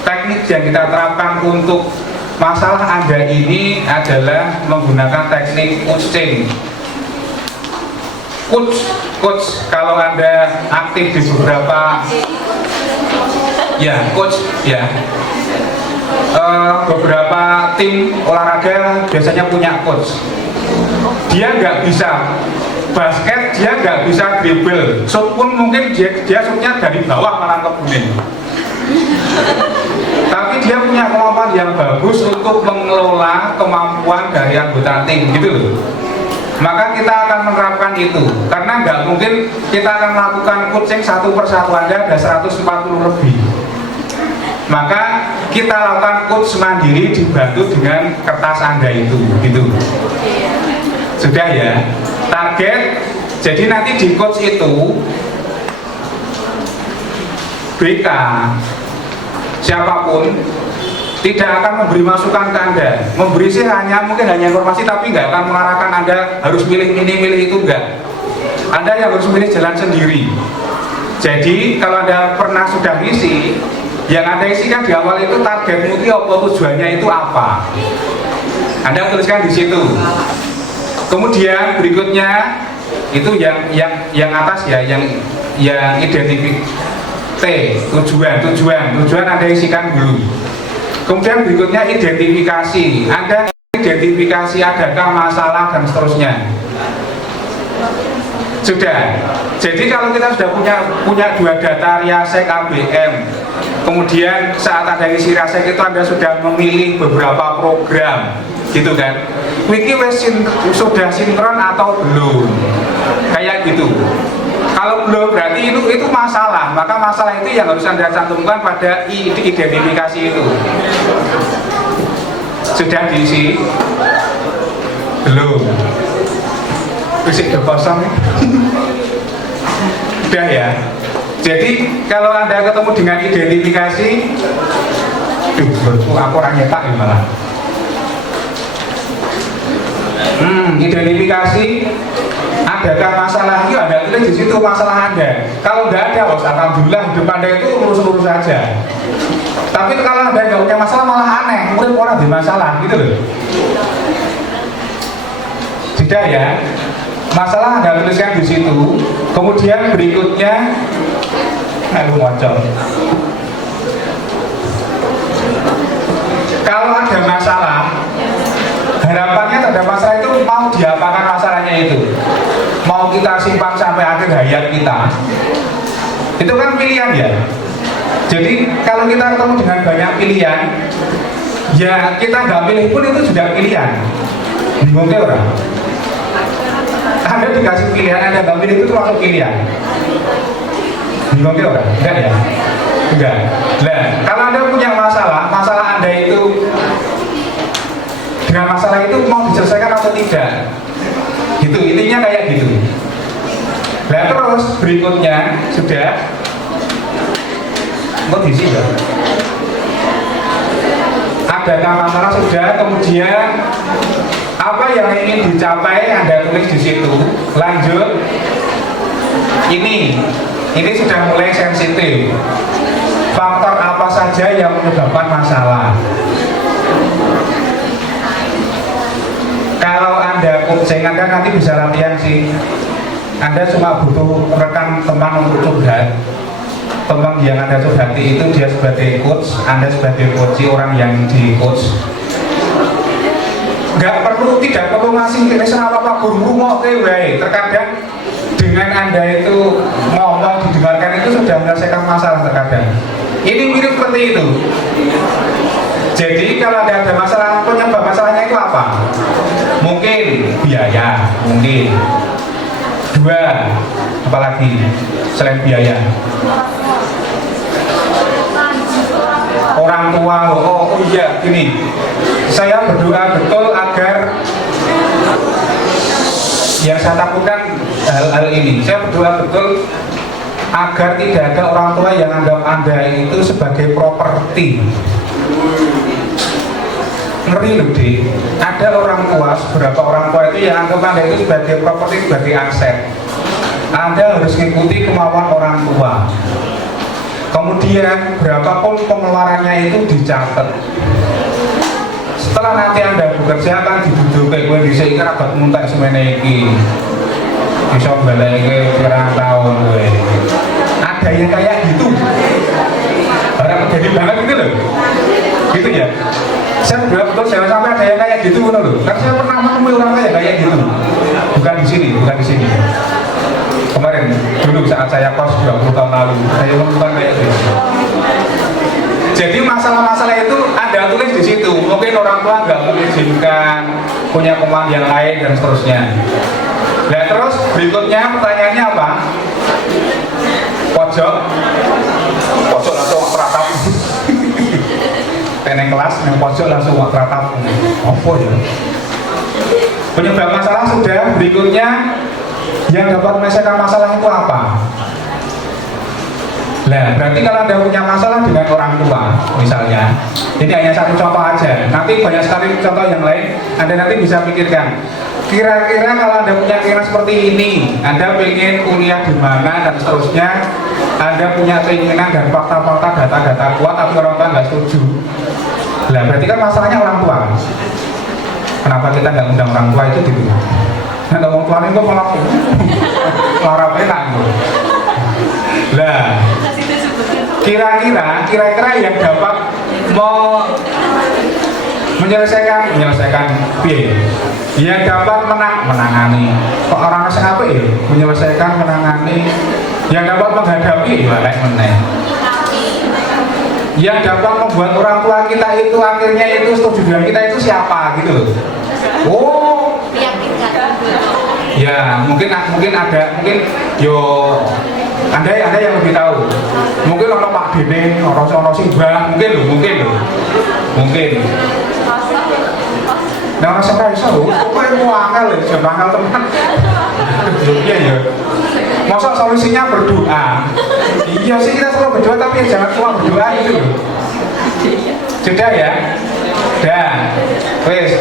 teknik yang kita terapkan untuk masalah Anda ini adalah menggunakan teknik coaching. Coach, kalau Anda aktif di beberapa ya coach ya, beberapa tim olahraga biasanya punya coach. Dia nggak bisa basket, dia nggak bisa dribble, shoot pun mungkin dia shootnya dari bawah malah kebunin. Tapi dia punya kemampuan yang bagus untuk mengelola kemampuan dari anggota tim gitu loh. Maka kita akan menerapkan itu, karena nggak mungkin kita akan melakukan coaching satu persatu, Anda ada 140 lebih. Maka kita lakukan coach mandiri dibantu dengan kertas Anda itu, gitu. Sudah ya, target. Jadi nanti di coach itu BK siapapun tidak akan memberi masukan ke Anda, memberi sih mungkin hanya informasi, tapi nggak akan mengarahkan Anda harus milih ini, milih itu, enggak. Anda yang harus milih jalan sendiri. Jadi kalau Anda pernah sudah ngisi, yang Anda isikan di awal itu targetmu itu apa, tujuannya itu apa, Anda tuliskan di situ. Kemudian berikutnya itu yang atas ya, yang identifikasi tujuan Anda isikan dulu. Kemudian berikutnya identifikasi. Anda identifikasi adakah masalah dan seterusnya. Sudah. Jadi kalau kita sudah punya 2 data Riasek ABM, kemudian saat Anda isi Riasek itu Anda sudah memilih beberapa program, gitu kan? Wiki sudah sinkron atau belum? Kayak gitu. Kalau belum berarti itu masalah, maka masalah itu yang harus Anda cantumkan pada identifikasi itu. Sudah diisi? Belum? Fisik kosong. Sudah ya. Jadi kalau Anda ketemu dengan identifikasi, aku orang nyetak ya malah. Identifikasi. Adakah masalah? Iya, Anda tulis di situ masalah Anda. Kalau tidak ada, alhamdulillah hidup Anda itu lurus-lurus saja. Tapi kalau Anda nggak punya masalah malah aneh, mungkin orang ada masalah gitu loh. Tidak ya. Masalah Anda tuliskan di situ. Kemudian berikutnya, aku ngocok. Kalau ada masalah, harapannya terhadap masalah itu mau diapakan masalahnya itu. Mau kita simpan sampai akhir hayat kita, itu kan pilihan ya. Jadi kalau kita ketemu dengan banyak pilihan, ya kita nggak pilih pun itu juga pilihan. Bingung ya orang? Anda dikasih pilihan, Anda nggak pilih itu termasuk pilihan. Bingung ya orang? Enggak ya? Enggak. Nah, kalau Anda punya masalah, masalah Anda itu dengan masalah itu mau diselesaikan atau tidak? Gitu, intinya kayak gitu. Nah terus berikutnya sudah kondisi ya. Ada masalah sudah, kemudian apa yang ingin dicapai Anda tulis di situ. Lanjut, ini sudah mulai sensitif. Faktor apa saja yang menyebabkan masalah? Kalau Anda coaching, Anda nanti bisa latihan sih. Anda cuma butuh rekan teman untuk curhat. Teman yang Anda curhati itu dia sebagai coach, Anda sebagai coach, orang yang di coach. Tidak perlu ngasih lesan apa-apa, guru mau kewe. Terkadang dengan Anda itu ngomong didengarkan itu sudah menyelesaikan masalah terkadang. Ini mirip seperti itu. Jadi kalau ada masalah, penyebab masalahnya itu apa? Mungkin biaya, mungkin. Dua, apalagi selain biaya? Orang tua, oh iya, gini. Saya berdoa betul agar yang saya takutkan hal-hal ini. Saya berdoa betul agar tidak ada orang tua yang anggap Anda itu sebagai properti. Ngeri loh deh, ada orang tua, beberapa orang tua itu yang anggap Anda itu sebagai properti, sebagai aset. Anda harus mengikuti kemauan orang tua. Kemudian berapapun pengeluarannya itu dicatat. Setelah nanti Anda bekerja kan diduduk kayak gue bisa ikan abad muntah semene iki. Bisa balik ke pirang tahun gue. Ada yang kayak gitu. Orang terjadi banget gitu loh. Gitu ya. Saya berdoa betul jangan sampai ada yang kayak gitu loh. Karena saya pernah menemui orang kayak gitu. Bukan di sini. Kemarin dulu saat saya kos 20 tahun lalu, saya menemukan kayak gitu. Jadi masalah-masalah itu Anda tulis di situ. Mungkin orang tua nggak mengizinkan, punya kemauan yang lain dan seterusnya. Nah terus berikutnya pertanyaannya apa? Pojok langsung teratap. Teneng kelas yang pojok langsung teratap. Apa ya? Penyebab masalah sudah. Berikutnya yang dapat menyelesaikan masalah itu apa? Nah, berarti kalau Anda punya masalah dengan orang tua, misalnya, ini hanya satu contoh aja. Nanti banyak sekali contoh yang lain. Anda nanti bisa pikirkan. Kira-kira kalau Anda punya keinginan seperti ini, Anda pengen kuliah di mana dan seterusnya, Anda punya keinginan dan fakta-fakta, data-data kuat, tapi orang tua nggak setuju. Nah, berarti kan masalahnya orang tua. Kenapa kita nggak undang orang tua itu gitu? Nah, orang tua itu malah marah enak. Nah, kira-kira yang dapat mau menyelesaikan piye? Yang dapat menangani. Kok orang asing apa ya? Menyelesaikan, menangani. Yang dapat menghadapi ya meneh. Yang dapat membuat orang tua kita itu akhirnya itu setuju dengan kita itu siapa gitu loh. Oh, ya mungkin yo Anda yang lebih tahu. Mungkin orang Pak Dene, orang Simbah, mungkin loh. Nah orang siapa iso loh, kok mau akal ya, jangan akal teman. Iya ya. Masa solusinya berdoa? Iya sih kita selalu berdoa, tapi jangan cuma berdoa itu loh. Sudah ya. Dan wes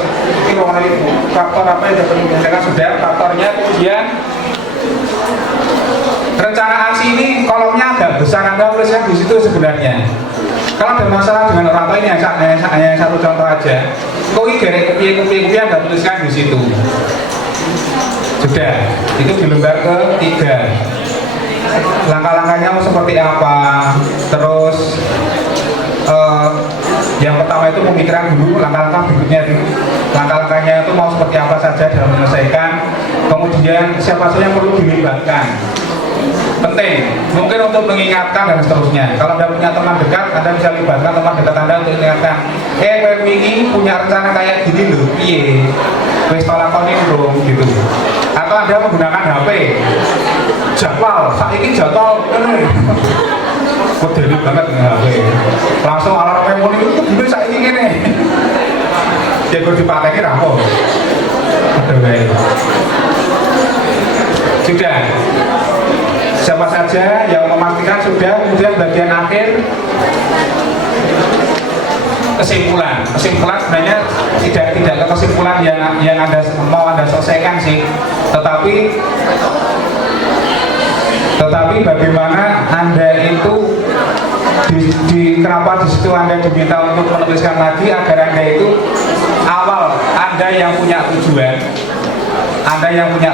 ini mengenai faktor apa yang dapat menyelesaikan sudah faktornya. Kemudian rencana aksi ini kolomnya agak besar, Anda tuliskan di situ sebenarnya. Kalau ada masalah dengan orang tua ini hanya satu contoh aja. Kok ini dari kopi Anda tuliskan di situ. Sudah, itu di lembar ketiga. Langkah-langkahnya mau seperti apa? Terus yang pertama itu pemikiran dulu, langkah-langkah berikutnya itu langkah-langkahnya itu mau seperti apa saja dalam menyelesaikan. Kemudian siapa saja yang perlu dilibatkan. penting, mungkin untuk mengingatkan dan seterusnya. Kalau Anda punya teman dekat, Anda bisa libatkan teman dekat Anda untuk mengingatkan, ini punya rencana kayak gini loh, piye wis tolakonin dong, gitu. Atau Anda menggunakan HP jadwal, saiki jadwal peduli banget dengan HP, langsung alarm memori itu dulu saiki gini ya gue dipakai rampok. Sudah, siapa saja yang memastikan sudah, kemudian bagian akhir kesimpulan sebenarnya tidak ke kesimpulan yang Anda mau Anda selesaikan sih, tetapi bagaimana Anda itu kenapa di situ Anda diminta untuk menuliskan lagi agar Anda itu awal Anda yang punya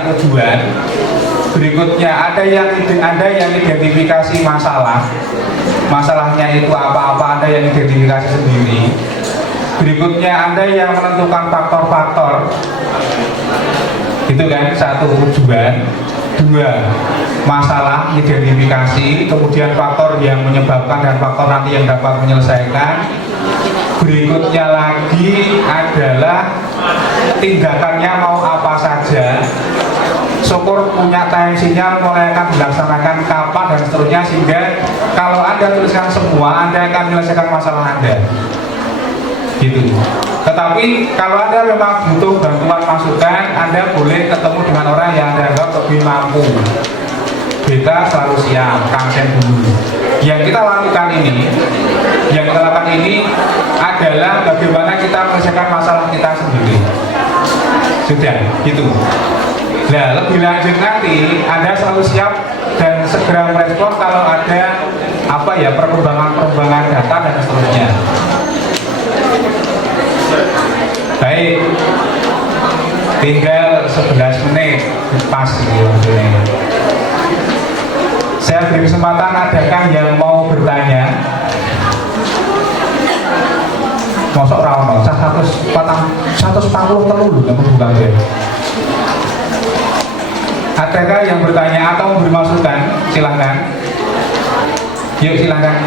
tujuan, berikutnya Anda yang identifikasi masalahnya itu apa-apa, Anda yang identifikasi sendiri. Berikutnya Anda yang menentukan faktor-faktor, itu kan satu tujuan. Dua, masalah identifikasi, kemudian faktor yang menyebabkan dan faktor nanti yang dapat menyelesaikan. Berikutnya lagi adalah tindakannya mau apa saja. Syukur punya time sinyal mulai akan dilaksanakan kapan dan seterusnya, sehingga kalau Anda tuliskan semua, Anda akan menyelesaikan masalah Anda. Gitu. Tetapi kalau Anda memang butuh bantuan masukan, Anda boleh ketemu dengan orang yang Anda anggap lebih mampu. Kita selalu siap, kangen dulu. Yang kita lakukan ini adalah bagaimana kita menyelesaikan masalah kita sendiri. Sudah, gitu. Nah, lebih lanjut nanti Anda selalu siap dan segera merespon kalau ada perkembangan data dan seterusnya. Baik, tinggal 11 menit pas gitu. Saya beri kesempatan, adakah yang mau bertanya? Mosok rawon, 140 telur yang membuka dia. Adakah yang bertanya atau memberi masukan? Silahkan. Yuk silahkan.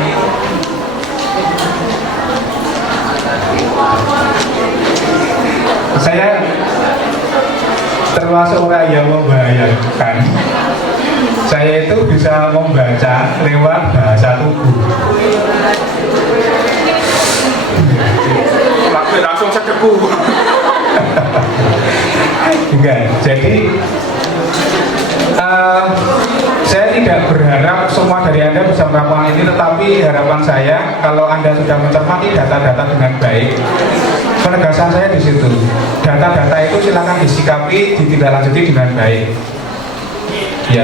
Saya termasuk orang yang membayangkan saya itu bisa membaca lewat bahasa tubuh. Langsung sedebu. Enggak, jadi saya tidak berharap semua dari Anda bisa melakukan ini, tetapi harapan saya kalau Anda sudah mencermati data-data dengan baik, penegasan saya di situ, data-data itu silakan disikapi, ditindaklanjuti dengan baik. Ya,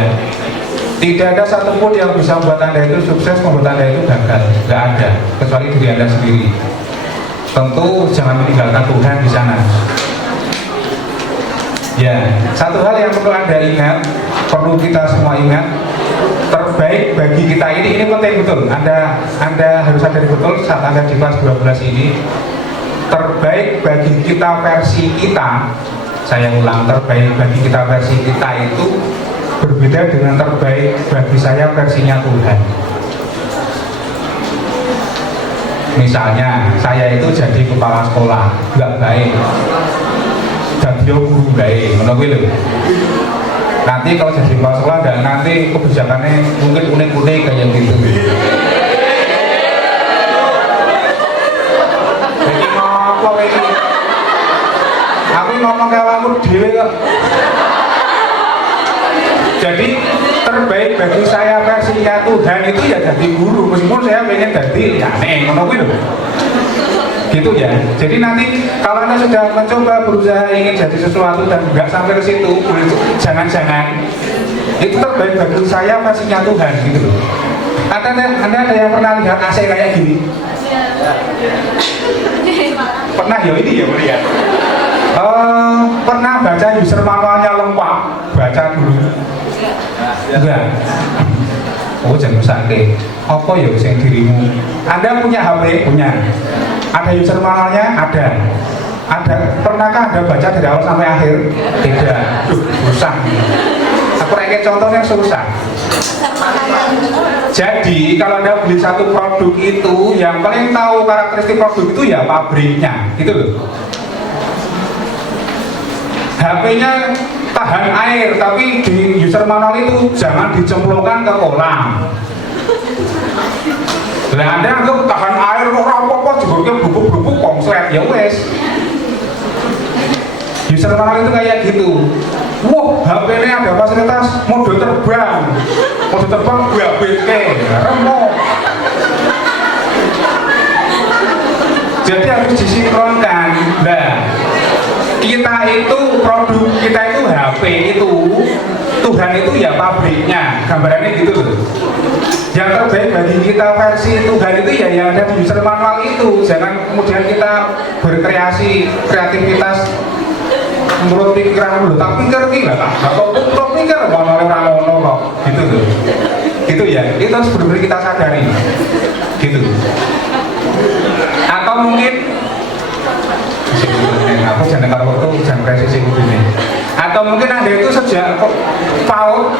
tidak ada satupun yang bisa membuat Anda itu sukses, membuat Anda itu gagal, nggak ada, kecuali diri Anda sendiri. Tentu jangan meninggalkan Tuhan di sana. Ya, satu hal yang perlu Anda ingat, perlu kita semua ingat, terbaik bagi kita ini penting betul. Anda harus sadari betul saat Anda di kelas 12 ini, terbaik bagi kita versi kita, saya ulang, terbaik bagi kita versi kita itu berbeda dengan terbaik bagi saya versinya Tuhan. Misalnya saya itu jadi kepala sekolah, nggak baik, dan dia guru baik, menurut gue. Nanti kalau jadi kepala sekolah, dan nanti kebijakannya mungkin unik-unik kayak gitu. Jadi ngomong ini, aku ngomong kayak kamu dewe kok. Jadi terbaik bagi saya versinya Tuhan itu ya jadi guru, meskipun saya pengen jadi aneh, menurut gue. Gitu ya. Jadi nanti kalau Anda sudah mencoba berusaha ingin jadi sesuatu dan nggak sampai ke situ, jangan-jangan itu terbaik bagi saya versinya Tuhan gitu loh. Anda ada yang pernah lihat AC kayak gini? Pernah ya ini ya melihat. Pernah baca user manualnya lengkap, baca dulu. Enggak. Oh jangan sakit. Apa ya yang dirimu? Anda punya HP? Punya. Ada user manualnya? Ada. Pernahkah Anda baca dari awal sampai akhir? Tidak. Susah. Aku reke contohnya susah. Jadi kalau Anda beli satu produk itu, yang paling tahu karakteristik produk itu ya pabriknya, gitu loh. HP-nya tahan air, tapi di user manual itu jangan dicemplungkan ke kolam. Lah Anda anggap tahan air ora apa-apa, jebulnya bubuk-bubuk konslet ya wes. User manual itu kayak gitu. Wah, HP ini ada fasilitas mode terbang gua BK, remote. Jadi harus disinkronkan. Nah, kita itu produk kita itu HP itu, Tuhan itu ya pabriknya, gambarannya gitu loh. Yang terbaik bagi kita versi Tuhan itu ya yang ada di user manual itu. Jangan kemudian kita berkreasi kreativitas menurut pikiran dulu, tak pikir gila tak kok pikir mau orang kok gitu tuh, gitu ya, itu harus benar-benar kita sadari gitu. Atau mungkin aku jangan kalau waktu jangan presisi begini. Atau mungkin Anda itu sejak PAUD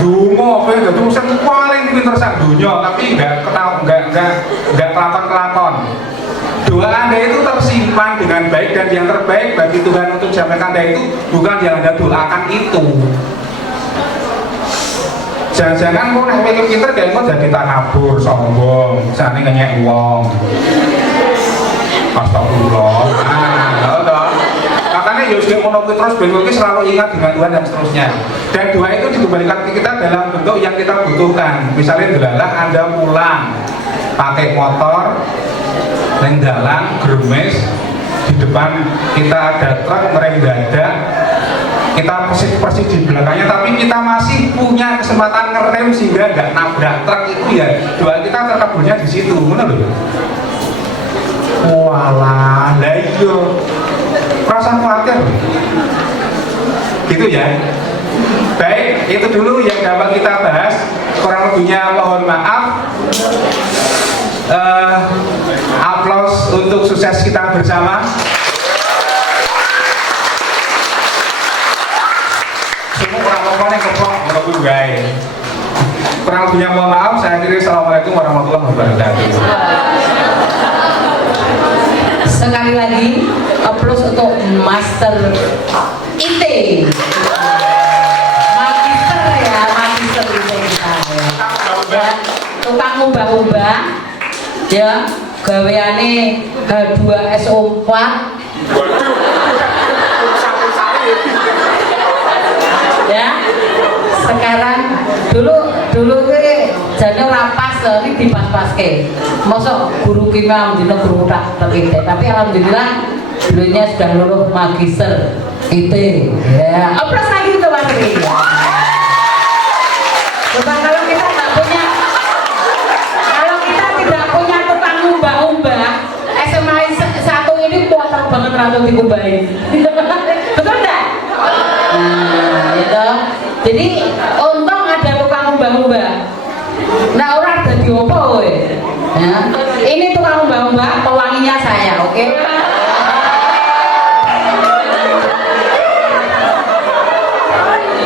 dungo itu tulisan paling pinter sak dunia, tapi nggak kelakon. Doa Anda itu tersimpan dengan baik, dan yang terbaik bagi Tuhan untuk jamin Anda itu bukan yang Anda doakan itu. Jangan-jangan kok nek mikir pinter gak mau jadi takabur, sombong, sane ngenyek wong. Astagfirullah. Nah, makanya ya sudah monoki terus bentuknya selalu ingat dengan Tuhan dan seterusnya. Dan doa itu dikembalikan ke kita dalam bentuk yang kita butuhkan. Misalnya adalah Anda pulang pakai motor neng dalan gremes, di depan kita ada truk ngerem dadak, kita persis di belakangnya, tapi kita masih punya kesempatan ngerem sehingga nggak nabrak truk itu ya. Doa kita terkabulnya di situ, mana loh? Walah, lah iya, perasaan khawatir, gitu ya. Baik, itu dulu yang dapat kita bahas. Kurang lebihnya mohon maaf. Aplaus untuk sukses kita bersama. Semua orang-orang yang kepok menurut gue. Kurang lebihnya mohon maaf. Saya akhiri. Assalamualaikum warahmatullahi wabarakatuh. Sekali lagi aplaus untuk Master IT. Magister ya, Magister IT kita ya. Tukang ubah-ubah ya, gaweane H2SO4 ya. Sekarang dulu ke jane ora pas, ini dipas-paske. Mosok guru kimia dino guru tak terkite, tapi alhamdulillah dulunya sudah lulus magister IT ya. Aplaus lagi untuk Mas Ri. Coba kalau kita nggak punya, tidak punya tukang ubah-ubah, SMA 1 ini kuat banget ratu dikubahin. Betul enggak? Nah, gitu. Jadi untung ada tukang ubah-ubah. Nah, orang jadi apa woy? Ya. Ini tukang ubah-ubah, pewanginya saya, oke?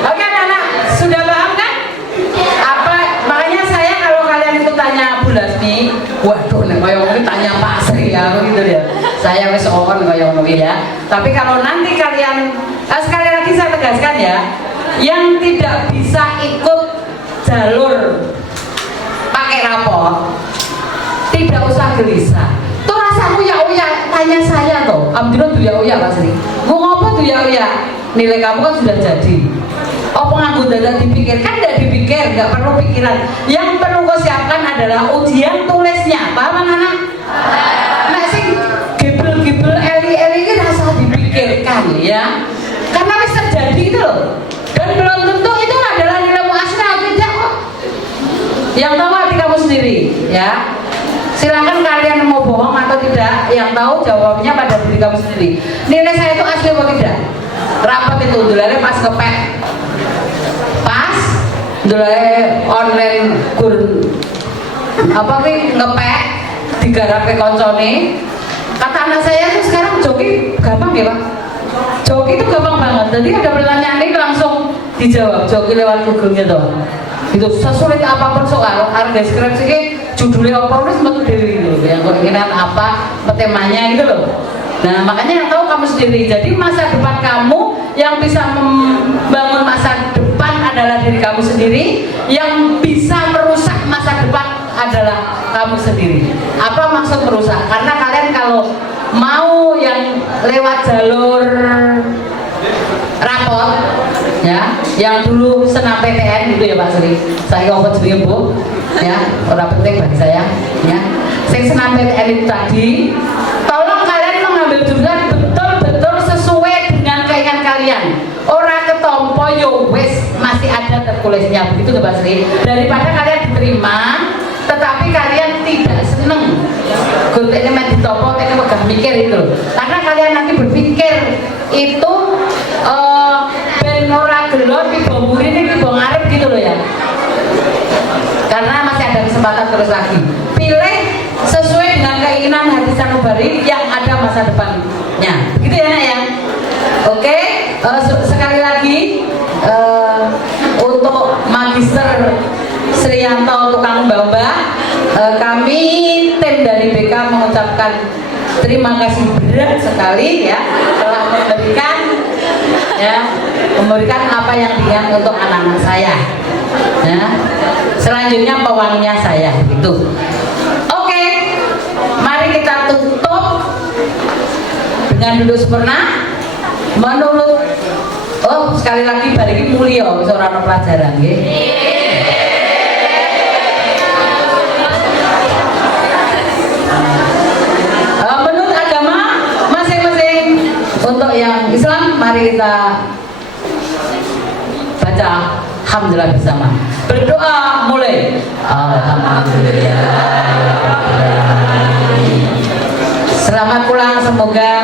Oke anak-anak, sudah paham kan? Apa makanya saya kalau kalian itu tanya Bu Lasmi, waduh nih kayak ini tanya Pak Sri ya, gitu ya. Saya wis on kayak ngono ya. Tapi kalau nanti kalian sekali lagi saya tegaskan ya, yang tidak bisa ikut jalur pakai rapor tidak usah gelisah. Tuh rasa uya-uya tanya saya tuh. Alhamdulillah tuh uya-uya Pak Sri. Gua ngopo tuh uya-uya? Nilai kamu kan sudah jadi. Oh penganggur data dipikir, kan tidak dipikir, nggak perlu pikiran. Yang perlu kau siapkan adalah ujian tulisnya, paham anak-anak? Nah sing gibel-gibel eli-eli ini rasa dipikirkan ya, karena bisa terjadi itu loh. Dan belum tentu itu adalah nilai muasrah, tidak kok. Yang tahu hati kamu sendiri ya. Silakan kalian mau bohong atau tidak, yang tahu jawabnya pada diri kamu sendiri. Nilai saya itu asli atau tidak? Rapat itu dolarnya pas kepek, pas dolarnya online kur apa nih ngepek digarap ke koncone. Kata anak saya tuh sekarang joki gampang ya Pak, joki itu gampang banget. Jadi ada pertanyaan ini langsung dijawab, joki lewat Google gitu. Gitu, sesulit apapun soal harga deskripsi ini judulnya apa udah sempat diri gitu yang keinginan apa temanya gitu loh. Nah makanya yang tahu kamu sendiri. Jadi masa depan kamu yang bisa membangun masa depan adalah diri kamu sendiri, yang bisa merusak masa depan adalah kamu sendiri. Apa maksud merusak? Karena kalian kalau mau yang lewat jalur rapot ya, yang dulu senam PTN gitu ya Pak Sri, saya ngomong juga Bu ya, orang penting bagi saya ya, saya senam PTN itu tadi, tolong kalian mengambil jurusan betul-betul sesuai dengan keinginan kalian, orang ketompo yo wes masih ada tertulisnya begitu Pak Sri, daripada kalian diterima tetapi kalian tidak seneng guntingnya main ditopo, ini pegang mikir itu, karena kalian nanti berpikir itu ben ora gelor tiba muri ini tiba ngarep gitu loh ya, karena masih ada kesempatan terus lagi. Pilih sesuai dengan keinginan hati sanubari yang ada masa depannya, gitu ya Nak ya. Oke, sekali lagi untuk Magister Sriyanto tukang mbak-mbak, kami tim dari BK mengucapkan terima kasih berat sekali ya telah memberikan apa yang diinginkan untuk anak-anak saya ya. Selanjutnya pewanginya saya gitu. Oke, mari kita tutup dengan duduk sempurna menurut sekali lagi bariki mulia seorang pelajaran nggih. Menurut agama masing-masing, untuk yang Islam mari kita baca alhamdulillah bersama. Berdoa mulai. Alhamdulillah. Selamat pulang, semoga